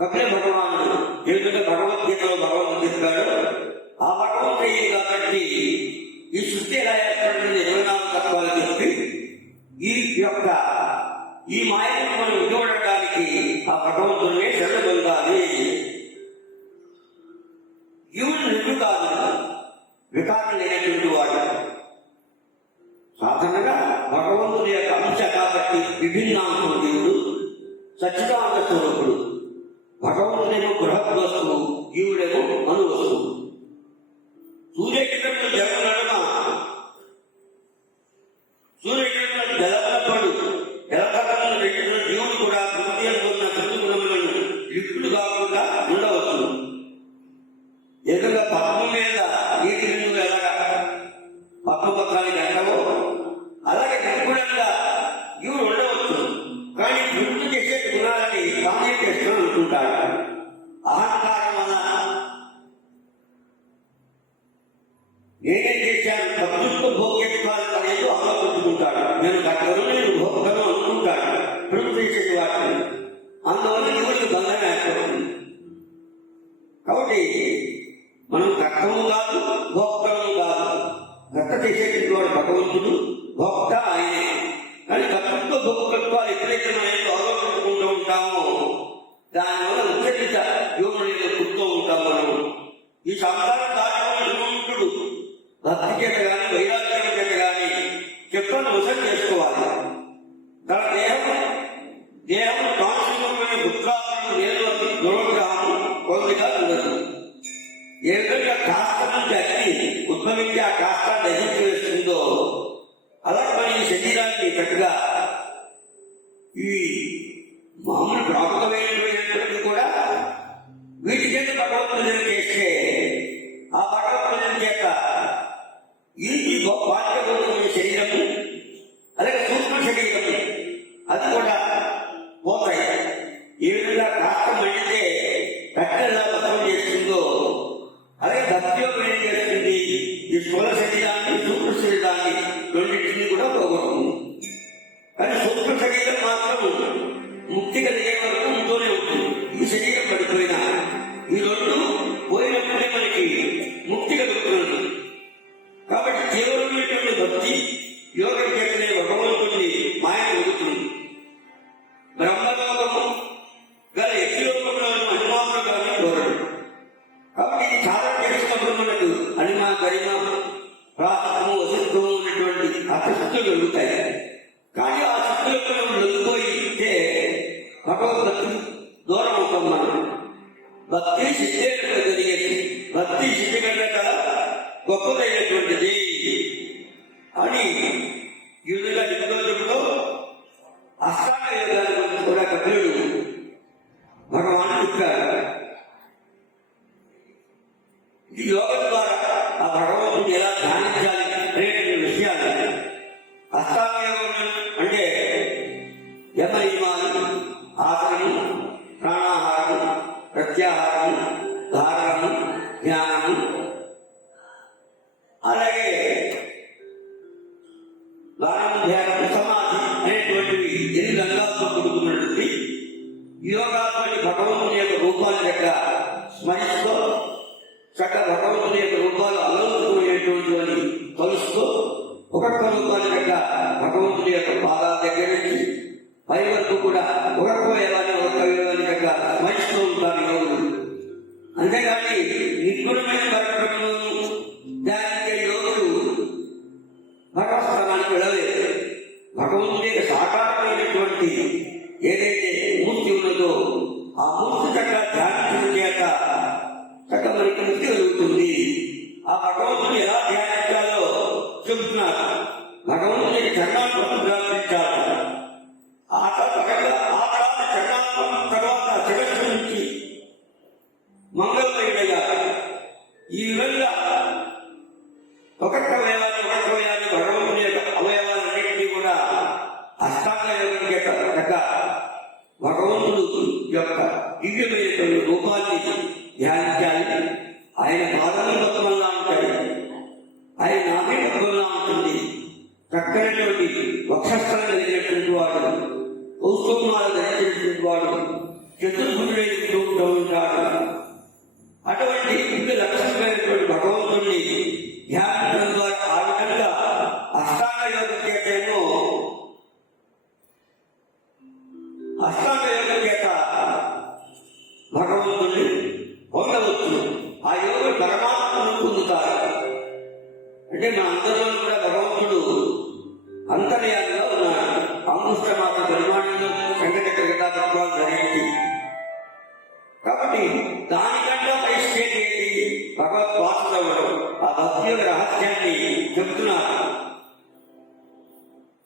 కపిల భగవానుడు ఎందుకంటే భగవద్గీతలో భగవంతుడు చెప్పాడు. ఆ భగవంతుడు కాబట్టి ఈ సృష్టి ఎలా ఏర్పడుతుంది 24 తత్వాలు చెప్పి ఈ మాయను మనం విడిపడటానికి ఆ భగవంతునే శరణపొందాలి. జీవుడు నిన్ను కాదు, వికారం లేనటువంటి వాడు. సాధారణంగా భగవంతుడి యొక్క అంశ కాబట్టి విభిన్నాంశం జీవుడు, సచ్చిదానంద స్వరూపుడు. భగవంతుడేమో బృహత్ వస్తువు, జీవుడేమో అణు వస్తువు. సూర్యకిరణంలో జలం నడమ, సూర్యకిరణంలో జలపడు జలపడంలో రెండులో జీవుడు కూడా ప్రకృతి ఉన్న ప్రతిగుణములను లిప్తులు కాకుండా ఉండవచ్చు. ఏదైనా పద్మం మీద నీటి నిండు ఎలాగా పద్మపత్రానికి అంటవో అలాగే భగవంతుడు, భోక్త ఆయనే. కానీ కర్తృత్వ భోక్తత్వాలు ఎప్పుడైతే మనం గౌరవించుకుంటూ ఉంటామో దానివల్ల ఉచ్చరిత యోగులను పుడుతూ ఉంటాం మనం. ఈ సంసారం దాచుకుంటుడు భక్తి చేత కానీ వైరాగ్యం చేత కానీ చెప్పను వసతి చేసుకోవాలి. తన దేహం కాన్సిమైన పుత్రాలను నేను దురగ్రహం కొద్దిగా ఉండదు. ఏ విధంగా కాస్త నుంచి అగ్ని ఉద్భవించి ఆ కాస్త దహించి వేస్తుందో అలా మన ఈ శరీరాన్ని చక్కగా ఈ మామూలు ప్రాముఖ్యమైనటువంటి కూడా వీటి చేత భగవంతుని చేస్తే ఆ భగవంతుని చేత ఈ బాధ్యమైన శరీరము అలాగే సూక్ష్మ శరీరము అది కూడా పోతాయి. ఏ విధంగా కాస్త మండితే కట్టెలా భస్మం చేస్తుందో అలాగే భక్తియోగం ఏం చేస్తుంది, ఈ స్థూల శరీరాన్ని సూక్ష్మ శరీరాన్ని రెండింటిని కూడా పోగొడుతుంది. కానీ సూక్ష్మ శరీరం మాత్రం ముక్తి కలిగే వరకు ఉంటూనే ఉంటుంది. ఈ శరీరం పడిపోయినా ఈ రెండు పోయినప్పుడే మనకి ముక్తి కలుగుతుంది. కాబట్టి కేవలమైనటువంటి భక్తి యోగం చేతనే భగవంతుని మాయ కలుగుతుంది. బ్రహ్మలోకము గల యజ్ఞలోకంలో అనుమానంగానే కోరడు. కాబట్టి ఇది సాధన చేసినప్పుడు మనకు అనిమ గరిమ ప్రాసము వసిత్వము ఉన్నటువంటి ఆ శక్తులు కలుగుతాయి. కానీ ఆ శక్తులకు మనం లొంగిపోయితే భగవద్భక్తి దూరం అవుతాం. మనం భక్తి సిద్ధే జరిగేది, భక్తి సిద్ధి కనుక గొప్పదైనటువంటిది అని ఈ విధంగా చెబుతూ అష్టాంగ యోగాల గురించి కూడా కపిలుడు భగవాన్ చెప్పారు. ఈ యోగం ద్వారా ఆ భగవంతుని ఎలా ధ్యానించాలి అనేటువంటి విషయాలు అష్టాంగ యోగం అంటే యమ నియమాలు, ఆసనము, ప్రాణాహారము, ప్రత్యాహారము, ధారణము, ధ్యానము, అలాగే గానం, ధ్యానం, సమాధి అనేటువంటివి 8 రంగాలతో కూడుకున్నటువంటి యోగాత్మని భగవంతుని యొక్క రూపాల దగ్గర స్మరిస్తూ చక్క భగవంతుని యొక్క రూపాలు అలౌకికమైనటువంటి కలుస్తూ ఒక్కొక్క రూపాల దగ్గర భగవంతుని యొక్క పాదాల దగ్గర నుంచి పై వరకు కూడా ఒక్కొక్క వేలాన్ని దగ్గర స్మరిస్తూ ఉంటారు యోగులు. అంతేగాని నిపుణమైన కార్యక్రమంలో ధ్యానించే యోగులు భగవత్స్థానానికి వెళ్ళలేదు. భగవంతుని యొక్క సాకారమైనటువంటి ఏదైతే మూర్తి ఉన్నదో ఆ మూర్తి చక్కగా ధ్యానించడం చేత చక్క మనకి ముక్తి కలుగుతుంది. ఆ భగవంతుని ఎలా ధ్యానించాలో చెబుతున్నారు. భగవంతుని చరణాత్మకం ప్రార్థించాలి. ఆ తర్వాత చరణాత్మకం తర్వాత శిరస్సు నుంచి మంగళమయుడయ్యా. ఈ విధంగా ఒక్కొక్క వేయాన్ని భగవంతుని యొక్క అవయవాలన్నింటినీ కూడా అష్టాంగ యోగం చేత చక్క భగవంతుడు యొక్క దివ్యమైనటువంటి రూపాన్ని ధ్యానించాలి. ఆయన పాదం తత్వంగా ఉంటాడు, ఆయన నామే తత్వంగా ఉంటుంది. చక్కనటువంటి వక్షస్థలం కలిగినటువంటి వాడు, కౌస్తుభాలు ధరించినటువంటి వాడు, చతుర్భుజుడైనట్టు ఉంటాడు. అటువంటి ఇంటి లక్షణమైనటువంటి భగవంతుడిని ధ్యానించడం ద్వారా ఆ విధంగా అష్టాంగ యోగం చేతేమో అష్టాంగ యోగం చేత భగవంతుడిని పొందవచ్చు. ఆ యోగం పరమాత్మను పొందుతారు. అంటే మన అందరిలో కూడా భగవంతుడు అంతర్యాలుగా ఉన్నాడు. అంగుష్ట మాత్ర పరిమాణంలో సంకటకృతాత్వాలు ధరించి కాబట్టి దానికంటే పై స్టేజ్ ఏంటి భగవద్వాసులవడం. ఆ భక్తి యొక్క రహస్యాన్ని చెబుతున్నారు.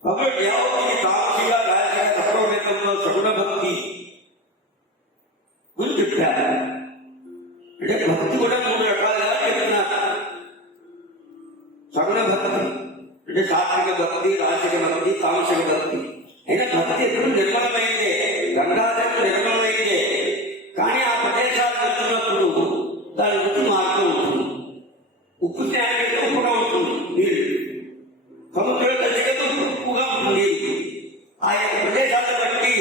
కాబట్టి దేవతని తామసిగా రాజకీయ తత్వవేదంలో సగుణ భక్తి గురించి చెప్పారు. అంటే భక్తి కూడా 3 రకాలుగా చెప్తున్నారు. సగుణ భక్తి అంటే సాత్విక భక్తి, రాజసిక భక్తి, తామసిక భక్తి. అయినా భక్తి ఎప్పుడు నిర్మలమైందే, గంగాధర్మ నిర్మలమైందే. కానీ ఆ ప్రదేశాలు వెళ్తున్నప్పుడు దాని రుచి మారుతూ ఉంటుంది. ఉప్పు స్నానం ఉప్పుగా ఉంటుంది నీరు, సముద్రం తగ్గితే ఉప్పుగా ఉంటుంది నీరు. ఆ యొక్క ప్రదేశాలను బట్టి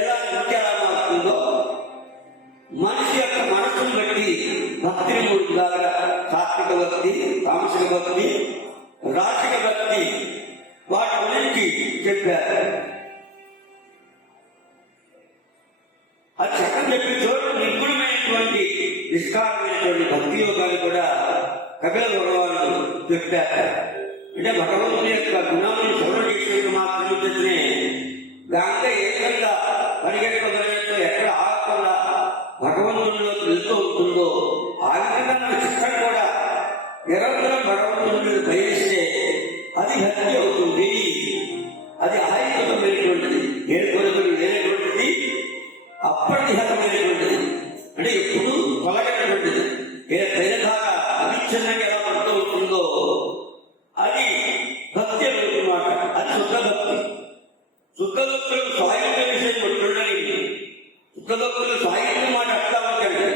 ఎలా రుచి ఎలా మారుతుందో మనిషి యొక్క మనస్సును బట్టి భక్తిని 3 విధాలుగా సాత్విక భక్తి, తామసిక భక్తి, రాజసిక భక్తి చెప్పారు. అది చక్కని చెప్పిన చోటు నిర్గుణమైనటువంటి నిష్కారమైనటువంటి భక్తి యోగాన్ని కూడా కపిల భగవానుడు చెప్పారు. అంటే భగవంతుని యొక్క గుణమును శ్రవణ చేసేందుకు మాత్రమే చెప్పినే దాంట్లో ఏకంగా పరిగెట్టుకోగలిగినట్టు ఎక్కడ ఆగకుండా భగవంతుడిలోకి వెళ్తూ ఉంటుందో ఆ విధంగా మన చిత్తం కూడా నిరంతరం భగవంతుడిని భయస్తే అది భక్తి అవుతుంది. అది ఆయుధమైనటువంటిది, ఏడుకొడుకులు లేనటువంటిది, అప్రతిహతమైనటువంటిది, అంటే ఎప్పుడు తొలగినటువంటిది. ఏ తైలధార అవిచ్ఛిన్నంగా ఎలా పడుతూ ఉంటుందో అది భక్తి అన్నమాట. అది శుద్ధ భక్తి. శుద్ధ భక్తులు సాహిత్య విషయం కొట్టుడని శుద్ధ సాహిత్యం మాట అట్లా ఉందండి.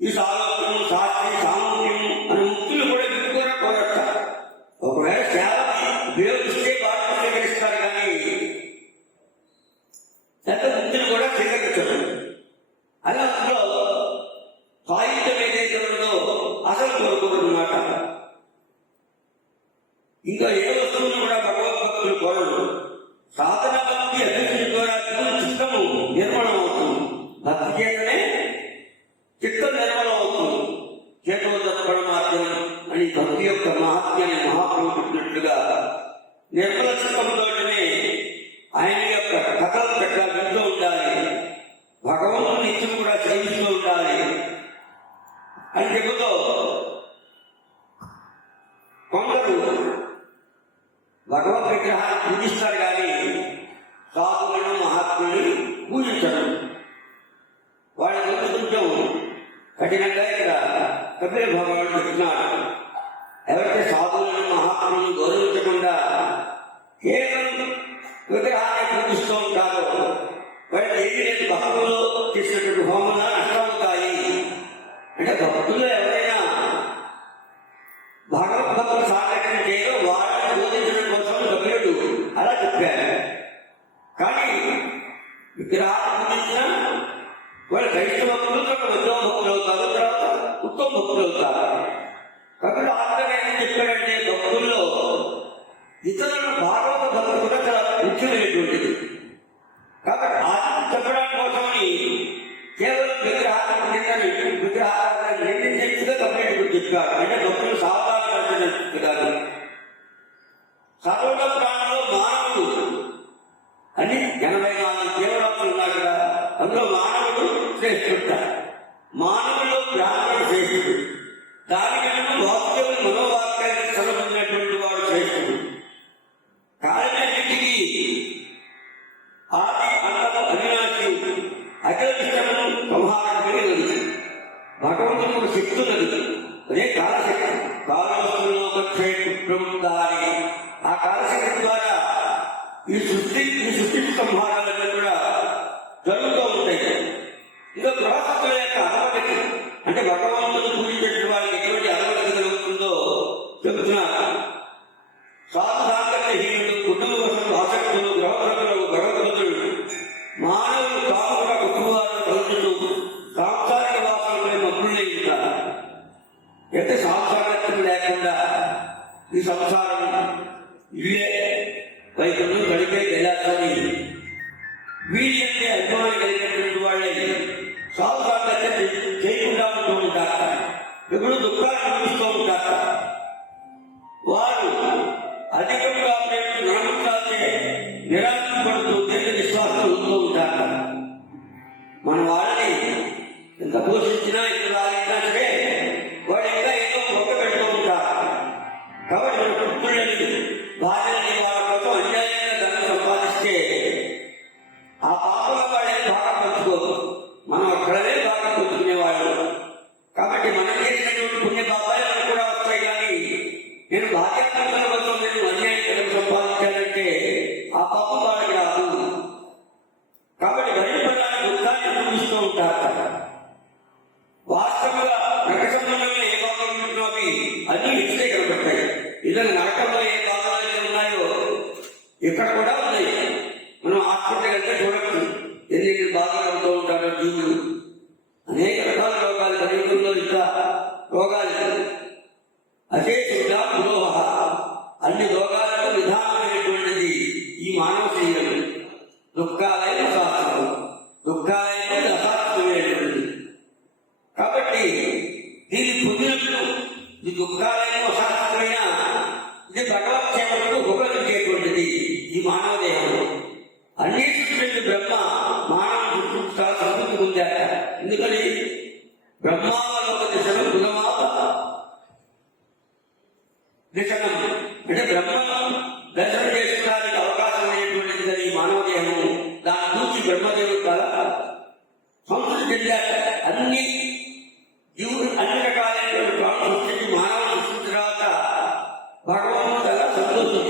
ఈ సాలోక్యం సాక్షి సామూహ్యం అనే ముక్తులు కూడా విప్పుకోరా కోరట. ఒకవేళ సేవ ఉపయోగిస్తే బాగా స్వీకరిస్తారు కానీ పెద్ద ముక్తులు కూడా స్వీకరించరు. అది అందులో సాహిత్యం ఏదైతే ఉందో అసలు కోరుకోరు అన్నమాట. ఇంకా ఏ వస్తువులు కూడా భగవద్భక్తులు కోరరు. సాధన భక్తి అభివృద్ధి ద్వారా చిత్తము నిర్మలం అవుతుంది. భక్తి చేతనే చిత్తం నిర్మలం అవుతుంది. చేతోదర్పణ మాత్రం అని భక్తి యొక్క మహాత్మ్యాన్ని మహాప్రభు చెప్పినట్లుగా నిర్మల చిత్తంతోనే ఆయన యొక్క కథలు చక్కగా వింటూ ఉండాలి. భగవంతుని నిత్యం కూడా సేవిస్తూ ఉండాలి అని చెబుతూ కొందరు భగవద్ విగ్రహాన్ని పూజిస్తారు కానీ సాధువులను మహాత్ముని పూజించరు. వాళ్ళ కొంచెం కఠినంగా ఇక్కడ కపిల భగవానుడు చెప్తున్నాడు. ఎవరైతే సాధువులను మహాత్ములను గౌరవించకుండా కేవలం విగ్రహాన్ని పూజిస్తూ ఉంటారో వాళ్ళు ఏమి లేదు, భక్తులు చేసినటువంటి హోమన నష్టమవుతాయి. అంటే భక్తులు ఎవరైనా భగవద్భక్తులు సాధన చేయడం వాళ్ళని బోధించడం కోసం కపిలుడు అలా చెప్పారు. కానీ విగ్రహాన్ని పూజించిన వాళ్ళు క్రైస్తవ భక్తులు, ఉత్తమ భక్తులు అవుతారు, తర్వాత ఉత్తమ భక్తులు అవుతారు. కపిలుడు ఆత్మగా ఏం చెప్పాడంటే భక్తుల్లో ఇతరులను భాగవత భక్తులు కూడా చాలా ముఖ్యమైనటువంటిది. కాబట్టి ఆత్మ చెప్పడం కోసమని కేవలం విగ్రహాలను నిర్మించేట్టుగా కపిలుడు చెప్పాడు. అంటే భక్తులు సాధారణ కాదు. సర్వ ప్రాణంలో మానవుడు అని 84 జీవరాశులు ఉన్నారు కదా, అందులో మానవుడు శ్రేష్ఠుడు. మానవుడు బ్రాహ్మణుడు శ్రేష్ఠుడు. దానికన్నా వాక్యములు మనోవాక్యానికి సంబంధించినటువంటి వాడు శ్రేష్ఠుడు. కారణాన్నింటికి ఆది అంతము అవినాశి అఖిల విషయమును సంహారం కలిగినది. భగవంతుని ఒక శక్తి ఉన్నది, అదే కాలశక్తి. కాలవస్తులో ప్రముఖాన్ని ఆ కాలశక్తి ద్వారా ఈ సృష్టి సంహారాలన్నీ కూడా జరుగుతూ ఉంటాయి. ఇంకా గృహస్థుల యొక్క అనుమతి అంటే భగవంతుని పూజించే వాళ్ళకి ఎటువంటి అనుమతి కలుగుతుందో చెబుతున్నారు. సాధు సాంకర్యహీనుడు, కుటుంబ వస్తువులు, ఆసక్తులు, గ్రహభక్తులు, భగవద్భక్తులు, మానవులు కాకుండా కుటుంబాలను కలుగుతూ సాంసారిక వాసనపై మగ్నులై ఉంటారు. ఎంత సాంసారికత్వం లేకుండా ఈ సంసారం ఇవే వైద్యులు గడిపే కైలాసాన్ని వీరి అంటే అభిమానం కలిగినటువంటి వాళ్ళే సాంసారికత చేయకుండా ఉంటూ ఉంటారు. ఎప్పుడు దుఃఖాలు అనిపిస్తూ ఉంటారు. వారు అధికంగా నమ్మకాలే నిరాశపడుతూ దీర్ఘ విశ్వాసం ఉంటూ ఉంటారు. మన వాళ్ళని ఎంత పోషించినా ఇక్కడ ఆగినా సరే వాడు ఇంకా ఏదో మొక్క పెడుతూ ఉంటారు. కాబట్టి మన పుత్రులని భార్యని వాళ్ళ కోసం అన్యాయంగా ధనం సంపాదిస్తే ఆ పాపల వాళ్ళే బాగా పంచుకోరు. మనం అక్కడనే బాగా పంచుకునేవాళ్ళు. కాబట్టి మనం చేసినటువంటి పుణ్య పాపాలు మనకు కూడా వస్తాయి. కానీ నేను భార్యాపక్షల కోసం నేను అన్యాయం సంపాదించాలంటే ఆ పాపం వాళ్ళకి రాదు. కాబట్టి గడిపడాన్ని దుఃఖాన్ని అనుభవిస్తూ ఉంటారు. వాస్తవంగా నరక సంబంధంలో ఏ భాగాలు ఉంటున్నో అవి అన్ని ఇచ్చే కనబడతాయి. ఇలాగ నరకంలో ఏ భాగాలు అయితే ఉన్నాయో ఇక్కడ కూడా ఉన్నాయి. మనం హాస్పిటల్ వెళ్తే చూడవచ్చు ఎన్ని బాధలు అవుతూ ఉంటారో జీవులు. అనేక రకాల రోగాలు కలియుగంలో ఇంకా రోగాలు అశేషుగా పురోహ అన్ని రోగాలకు విధానమైనటువంటిది ఈ మానవ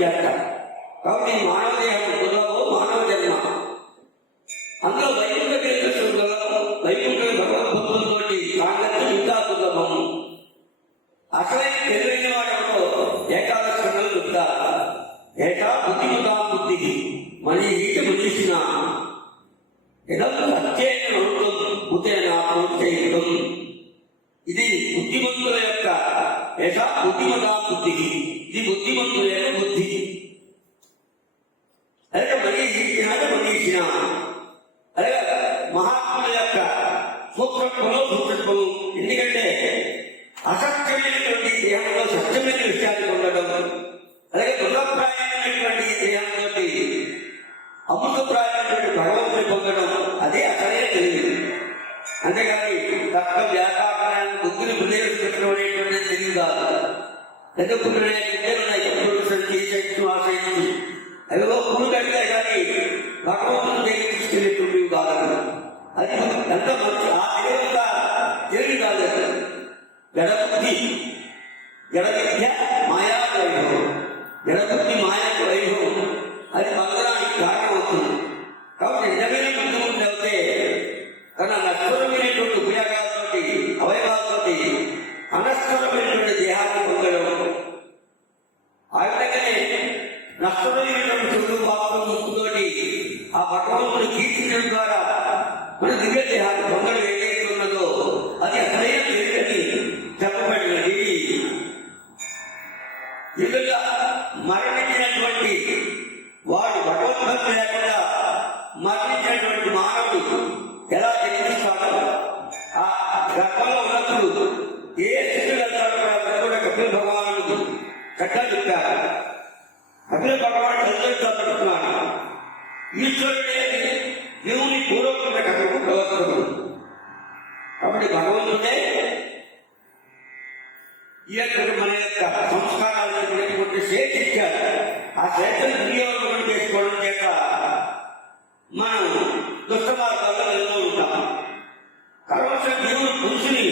చేస్తారు. కాబట్టి ఈ మానవ దేహం దుర్లభం, మానవ జన్మ. అందులో వైకుంఠ కేంద్రం దుర్లభం, వైకుంఠ భగవద్భక్తులతో సాంగత్యం ఇంకా దుర్లభము. అసలైన తెలివైన వాడెవరో ఏకాదశంలో చెప్తారు. ఏటా బుద్ధిమతాం బుద్ధి మనీ ఈట బుద్ధిసిన ఇదం సత్యేన నృత్యం బుద్ధేన ప్రోత్సహితం. ఇది బుద్ధిమంతుల యొక్క ఏటా బుద్ధిమతాం బుద్ధి, ఇది బుద్ధిమంతుల యొక్క బుద్ధి. అలాగే మనీసిన అలాగే మహాత్ముల యొక్క సూత్రత్వం. ఎందుకంటే అసత్యమైనటువంటి దేహంలో సత్యమైన విషయాన్ని పొందడం, అలాగే మృగప్రాయమైనటువంటి దేహంతో అమృతప్రాయమైనటువంటి భగవంతుని పొందడం, అదే అసలైన తెలివి. అంతేకాని తక్కువ వ్యాపారాన్ని బుద్ధిని ప్రదేశించడం అనేటువంటి తెలివి కాదు. లేదా పుట్టిన విద్యలు ఆశ్రయించి అదిగో పురుగు కడితే కానీ భగవంతుని దగ్గర తీసుకెళ్ళేటువంటివి కాదు. అది ఎంత మంచి ఆ తెలివి కాదు. జడబుద్ధి జడ విద్య మాయా వైభవం, జడబుద్ధి మాయకు వైభవం, అది బంధనానికి కారణమవుతుంది. కాబట్టి నిజమైన బుద్ధిమంతుడు అయితే తన నష్టమైనటువంటి ఉపయోగాలతోటి అవయవాలతోటి అనష్టమైనటువంటి దేహాన్ని పొందడం, ఆ విధంగానే నష్టమైనటువంటి చెడు పాపం ముక్కుతోటి ఆ భగవంతుని కీర్తించడం ద్వారా మన దివ్య దేహాన్ని పొందడం ఏదైతే ఉన్నదో అది అసలైన తెలియని చెప్పబడినది. ఈ విధంగా మరణించినటువంటి వాడు భగవద్భక్తి లేకుండా మరణించినటువంటి మానవుడు ఎలా జన్మిస్తాడో, ఆ గర్భంలో ఉన్నప్పుడు ఏ స్థితిలో వెళ్తాడో కూడా కపిల భగవానుడు చక్కగా చెప్పారు. కపిల భగవానుడు సంతోషంగా పెడుతున్నాడు. ఈశ్వరుడే దేవుని పూర్వకున్న కథకు ప్రవర్తకుడు. కాబట్టి భగవంతుడే ఈ యొక్క మన యొక్క సంస్కారాలు స్వేచ్ఛ ఇచ్చారు. ఆ స్వేచ్ఛను వినియోగం చేసుకోవడం చేత మనం దుష్ట మార్గాల్లో వెళ్తూ ఉంటాం. కర్మశ దేవుడు పురుషుని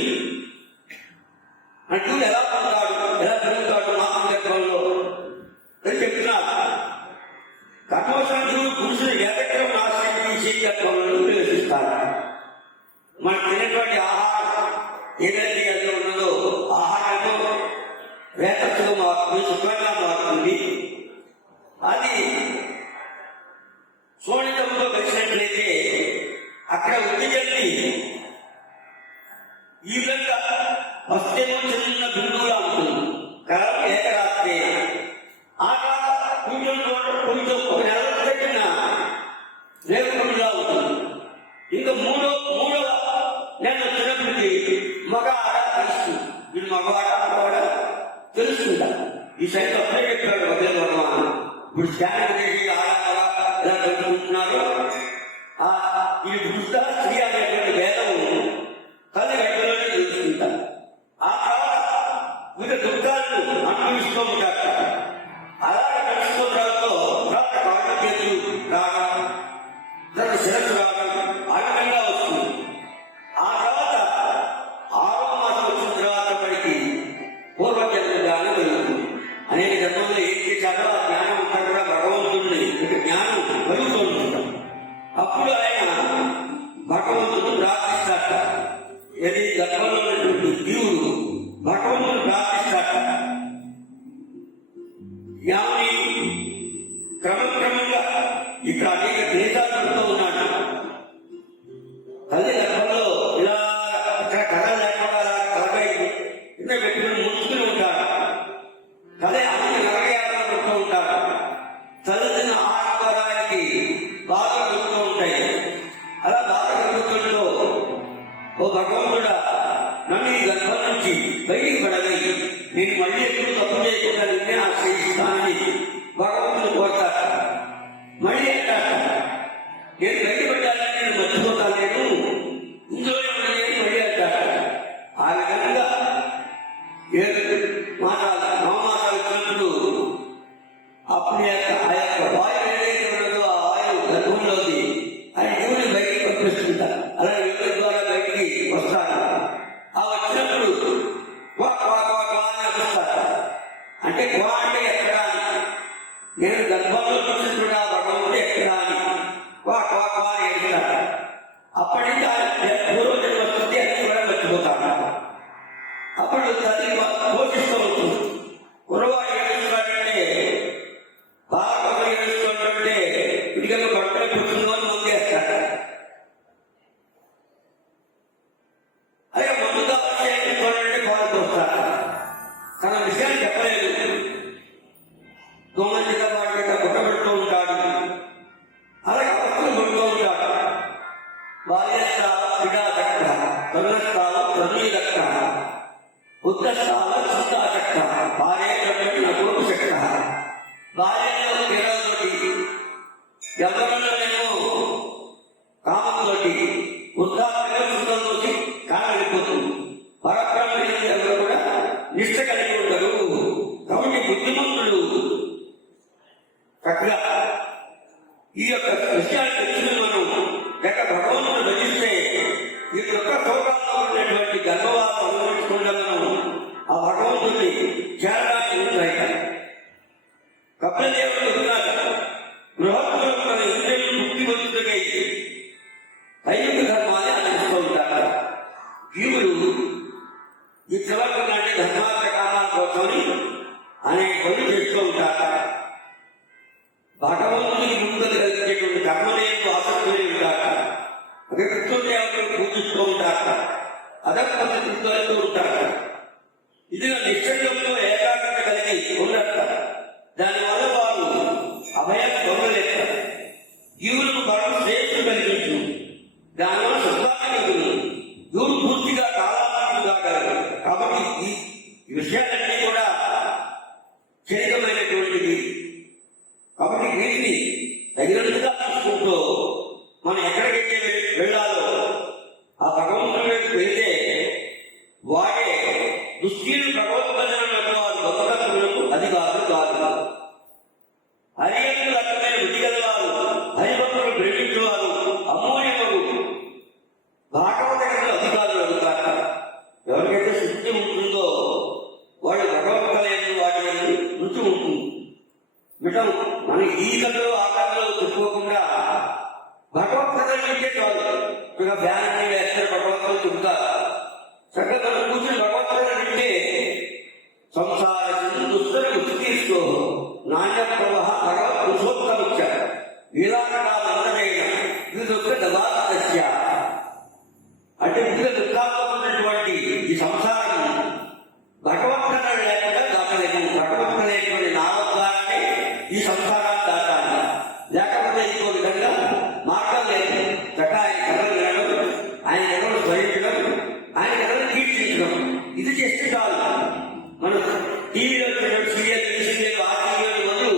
అంటూ ఎలా పొందుతాడు, ఎలా పెరుగుతాడు మాతృత్వంలో అని చెప్తున్నారు. కర్మశుడు పురుషుని ఏకత్వం ఆశ్రయించి శీతత్వంలో ప్రవేశిస్తారు. మనం తినేటువంటి ఆహారం ఏదైతే అందులో ఉన్నదో ఆహారము రేతస్సుగా మారుతుంది, శుభ్రంగా మారుతుంది. అది శోణితంలో కలిసినట్లయితే అక్కడ ఉద్దిజల్ని ఈ విధంగా వస్తేమో చిన్న బిందువులా ఉంటుంది. కారణం ఏకరాత్రి ఆ కొంచెం కొంచెం ఒక నెల పెట్టిన రేపులా ఉంటుంది. ఇంకా మూడవ నేను వచ్చినప్పటికీ మగ ఆడ తెలుస్తుంది. వీళ్ళు మగవాడ ఆడవాడ తెలుసుకుంటా. ఈ సైతం అప్పుడే చెప్పాడు వదిలే భగవాన్. ఇప్పుడు ధ్యానం చేసి ఆడవాడ ఎలా తెలుసుకుంటున్నారు. ఈ వృద్ధ స్త్రీ అనేటువంటి వేదము తల్లి గడిపలోనే తెలుసుకుంటారు. ఆ తర్వాత వివిధ దుఃఖాలను అనుభవిస్తూ ఉంటారు. అలాగే తెలుసుకోవడంతో తర్వాత కాళ్ళు చేతులు రావడం, తర్వాత శిరస్సు రావడం ఆ విధంగా వస్తుంది. ఆ తర్వాత 6వ మాసం వచ్చిన తర్వాత వాడికి పూర్వజన్మ జ్ఞానం జరుగుతుంది. అనేక జన్మల్లో ఏం చేశాడో ఆ జ్ఞానం అంతా కూడా భగవంతుడిని నేను గర్భంలో చూసినట్టుగా భగవంతుడు ఎక్కడా అని వాక్ అని ఏడుస్తాడు. అప్పటి నుంచి ఆయన పూర్వజన్మ వస్తుంది అని కూడా మర్చిపోతాడు. అప్పుడు తల్లి పోషిస్తూ ఉంటుంది. కుర్రవాడు ఏడుస్తున్నాడంటే బాగా కోసం ఏడుస్తుంటే ఇదిగో బట్టలు కూర్చుందో అని ముందేస్తాడు. అదే ముందుగా చూడండి పాలు పోస్తాడు. తన విషయాన్ని చెప్పలేదు. దొంగ వాడి పుట్టబెడుతూ ఉంటాడు. అలాగే అవస్థలు పడుతూ ఉంటాడు. బాల్యస్థావ క్రీడాచక్ర తరుణస్థావ తరుణీదక్ర ఉత్తస్థావ చిత్తాచక్ర భార్య నకుడు చక్ర. బాల్యంలో క్రీడలతోటి, యవ్వనంలోనేమో కామంతోటి, వృద్ధాప్యంలో సుఖంతోటి కానలిపోతుంది. పరబ్రహ్మ ఎవరు కూడా నిష్ట కలిగి ఉండరు. కాబట్టి బుద్ధిమంతుడు చక్కగా ఈ యొక్క విషయాన్ని తెచ్చుకుని మనం లేక భగవంతుడు భజిస్తే ఈ యొక్క సౌకాల్లో ఉన్నటువంటి గర్భవాసం అనుభవించకుండా మనం ఆ భగవంతుడిని చేరడానికి ఉంటాయి. కపిలదేవుడు ఉన్నాడు. గృహస్థులు తన ఇంద్రియులు ముక్తిమంతుడిగా దైవిక ధర్మాన్ని ఆచరిస్తూ ఉంటారు. జీవులు ఈ చివరికంటే ధర్మార్థ కామాల కోసమని అనేక పనులు చేస్తూ ఉంటారు. భగవంతుడికి ముందుకు కలిగేటువంటి కర్మలేని ఆసక్తులు ఉంటారు. అదే కృష్ణదేవతను పూజిస్తూ ఉంటారు. అదొక వెళ్తూ ఉంటారు. ఇది నిశ్చయంలో ఏకాగ్రత కలిగి ఉండట. దానివల్ల వారు అభయాన్ని దొంగలేస్తారు. జీవులకు పరమ శ్రేయస్సు కలిగించు. దానివల్ల సుఖాన్ని జీవుడు పూర్తిగా కాలాత్మకులు కాగలరు. కాబట్టి ఈ విషయాలన్నీ కూడా క్షణికమైనటువంటివి. కాబట్టి వీటిని తగినంతగా చూసుకుంటూ మనం ఎక్కడికైతే వెళ్ళాలో ఆ భగవంతుడి వైపు వెళ్తే వాడే దుష్టిని భగవద్భజనలకు వారు భక్తులకు అధికారులు కాదు. హరియంతులు అర్థమైన బుద్ధి గలవారు, హరిభక్తులు ప్రేమించేవారు అమూల్యములు భాగవతులకు అధికారులు అవుతారు. ఎవరికైతే శుద్ధి ఉంటుందో వాడు భగవద్గలేని వాటి రుచి ఉంటుంది. మిటం మనకి ఈ కథలో ఆ కథలో చెప్పుకోకుండా భగవద్గీత నుంచే చాలు. ఇక ఫ్యాన్ వేస్తారు, భగవద్గీత చెబుతారు. చక్కగా కూర్చుని భగవద్గీత నింటే సంసార దుస్తులు ఉచి తీసుకో నాణ్య ప్రవాహ భగవత్ పురుషోత్తమిచ్చ వీరాకరాలందరైన ఇది దొక్క దవాదస్య. అంటే ఇందులో దుఃఖాల్లో ఉన్నటువంటి ఈ సంసారం భగవద్గీత లేకుండా దాటలేదు. భగవద్గీత లేకపోతే నాలుగు ద్వారానే ఈ సంసారాన్ని దాటాలి. లేకపోతే ఇంకో విధంగా మార్గం లేదు. చక్క ఆయన కథలు వినడం, ఆయన ఎవరు స్మరించడం, ఆయన ఎవరు కీర్తించడం, ఇది చేస్తే చాలు. మనం టీవీలో సీరియల్, ఈ సీరియల్, ఆ సీరియల్ మొదలు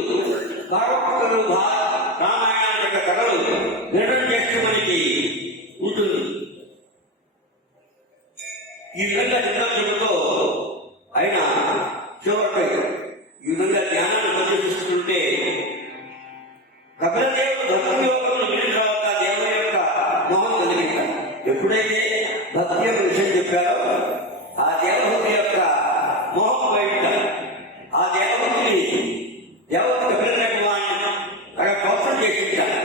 భగవద్గీతలు, రామాయణం యొక్క కథలు వినడం చేస్తే మనకి ఉంటుంది. ఈ విధంగా చిత్రం చెబుతూ ఆయన చివరిపై ఈ విధంగా జ్ఞానాన్ని ప్రదర్శిస్తుంటే కపిలదేవుడు భక్తి యోగంలో విని తర్వాత దేవుని యొక్క మోహం కలిగించాడు. ఎప్పుడైతే భక్తి యొక్క విషయం చెప్పారో ఆ దేవభక్తి యొక్క మోహం బయట ఆ దేవభక్తిని దేవత కపిలవాణి అక్కడ ప్రోత్సాహం చేసించారు.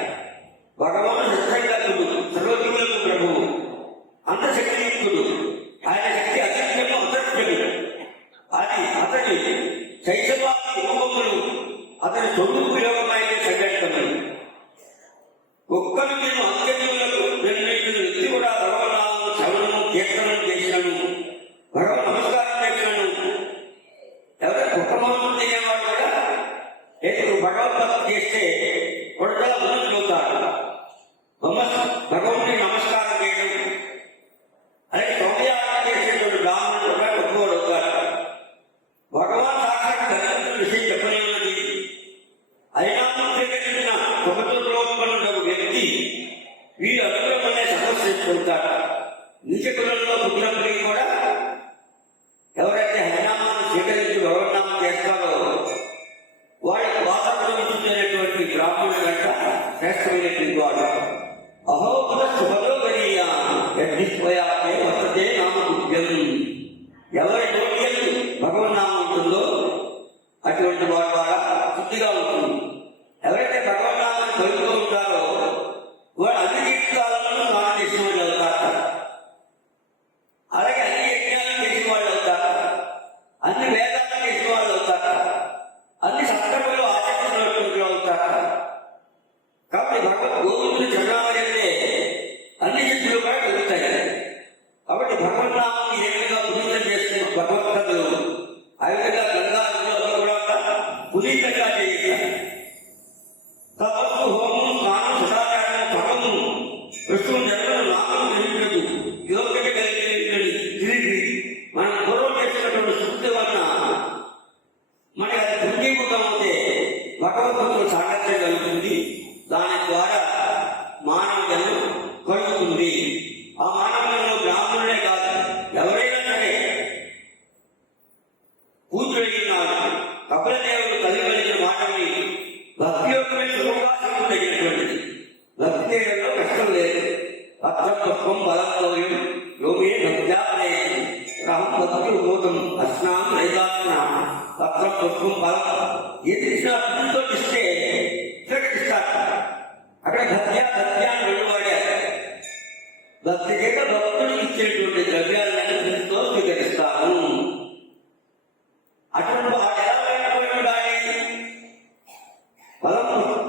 భగవాను సత్సంగతుడు, సర్వజీవులకు ప్రభువు, అంతశక్తియుక్తుడు. ఆయన శక్తి అసత్యము అసత్యము. అది అతని శైశవాది యోగములు అతని స్వరూప యోగమైన సంఘటనలు. ఒక్కరు నేను అంత్యములకు నిర్ణయించిన వ్యక్తి కూడా భగవనామం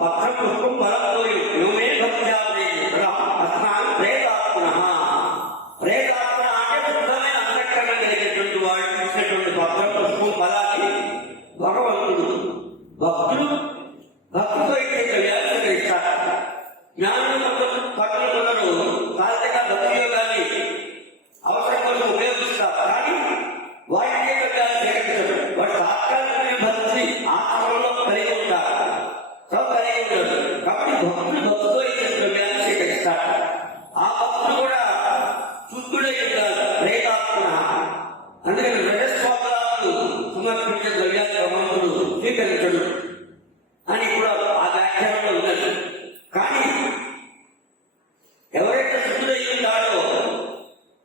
పత్రం పుష్పం ఫలం యోమే భక్త్యా అస్మాన్ ప్రేతాత్మన. ప్రేతాత్మన అంటే శుద్ధమైన అంతఃకరణ కలిగినటువంటి వాడు ఇచ్చినటువంటి పత్రం పుష్పం ఫలాన్ని భగవంతుడు భక్తులు భక్తితో ఇచ్చే ద్రవ్యాలు స్వీకరిస్తారు. జ్ఞానులు పట్టులు కొందరు కారణంగా భక్తి యోగాన్ని అవసరం కోసం ఉపయోగిస్తారు, కానీ వాటికే ద్రవ్యాలు స్వీకరించరు. వాడు తాత్కాలికమైన భక్తి ఆత్మలో కలిగి ఉంటారు, కలిగి ఉంటారు. కాబట్టి భక్తులు భక్తితో ఇచ్చే ద్రవ్యాన్ని స్వీకరిస్తారు. ఆ భక్తులు కూడా శుద్ధుడై ఉంటారు, ప్రేతాత్మ. అందుకని రజస్వాదాలు సమర్పించే ద్రవ్యాన్ని భగవంతుడు స్వీకరించడు అని కూడా ఆ వ్యాఖ్యానంలో ఉన్నది. కానీ ఎవరైతే శుద్ధుడై ఉంటాడో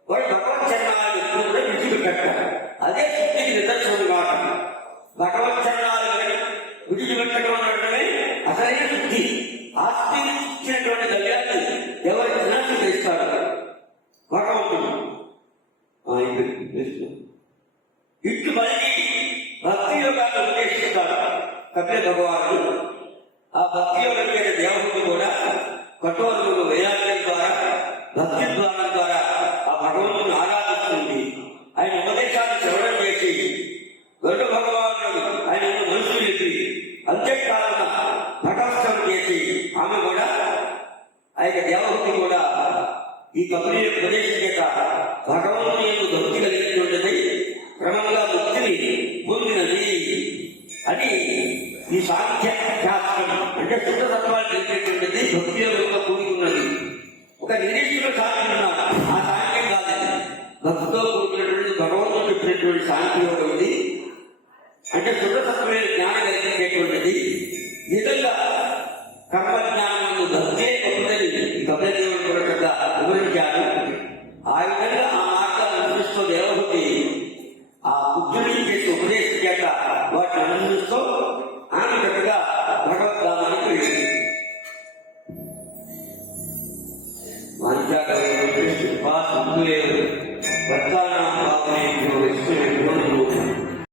వాడు భగవత్ చరణాలను ఎప్పుడు కూడా విడిచిపెట్టాడు. అదే శుద్ధికి నిదర్శనం కాదు. భగవత్ చరణాలను విడిచిపెట్టడం అనడమే అసలైన శుద్ధి. ఆస్తి ఇచ్చినటువంటి ద్రవ్యాన్ని ఎవరు స్వీకరిస్తాడు భగవంతుడు. ఇట్లు మళ్ళీ భక్తి యోగాన్ని ఉద్దేశిస్తాడు కపిల భగవానుడు. ఆ భక్తి యోగం మీద దేవహుడు కూడా కఠోరులు వేదాంతం ద్వారా భక్తి ద్వారం ద్వారా ఆ భగవంతుని ఆరాధిస్తుంది. ఆయన ఉపదేశాన్ని శ్రవణం చేసి గరుడ భగవానుడు ఆయన మనసు చేసి అంత్యకాలన ఘటోత్సవం చేసి ఆమె కూడా ఆ యొక్క దేవహుడి కూడా ఈ కపిల ఉపదేశం చేత భగవంతుని యొక్క భక్తి కలిగినటువంటిది క్రమంగా ముక్తిని పొందినది అని ఈ సాంఖ్య శాస్త్రం అంటే శుద్ధ తత్వాలు తెలిపేటువంటిది భక్తి యోగంతో కూడుకున్నది. ఒక నిరీక్షణ సాంఖ్యం ఉన్నారు, ఆ సాంఖ్యం కాదండి. భక్తితో కూడుకున్నటువంటి భగవంతుడు చెప్పినటువంటి సాంఖ్య యోగం ఇది. అంటే శుద్ధ తత్వమైన జ్ఞానం కలిగించేటువంటిది. నిజంగా కర్మజ్ఞానం భక్తే గొప్పదని కపిలదేవుడు కూడా పెద్ద వివరించారు. ఆ విధంగా ఆ మార్గాన్ని అనుసరిస్తూ దేవహుతి ఆ బుద్ధుడిని చేసి ఉపదేశం చేత వాటిని అనుసరిస్తూ ఆమె చక్కగా భగవద్ధామానికి వెళ్ళింది. వాంఛాకరేషు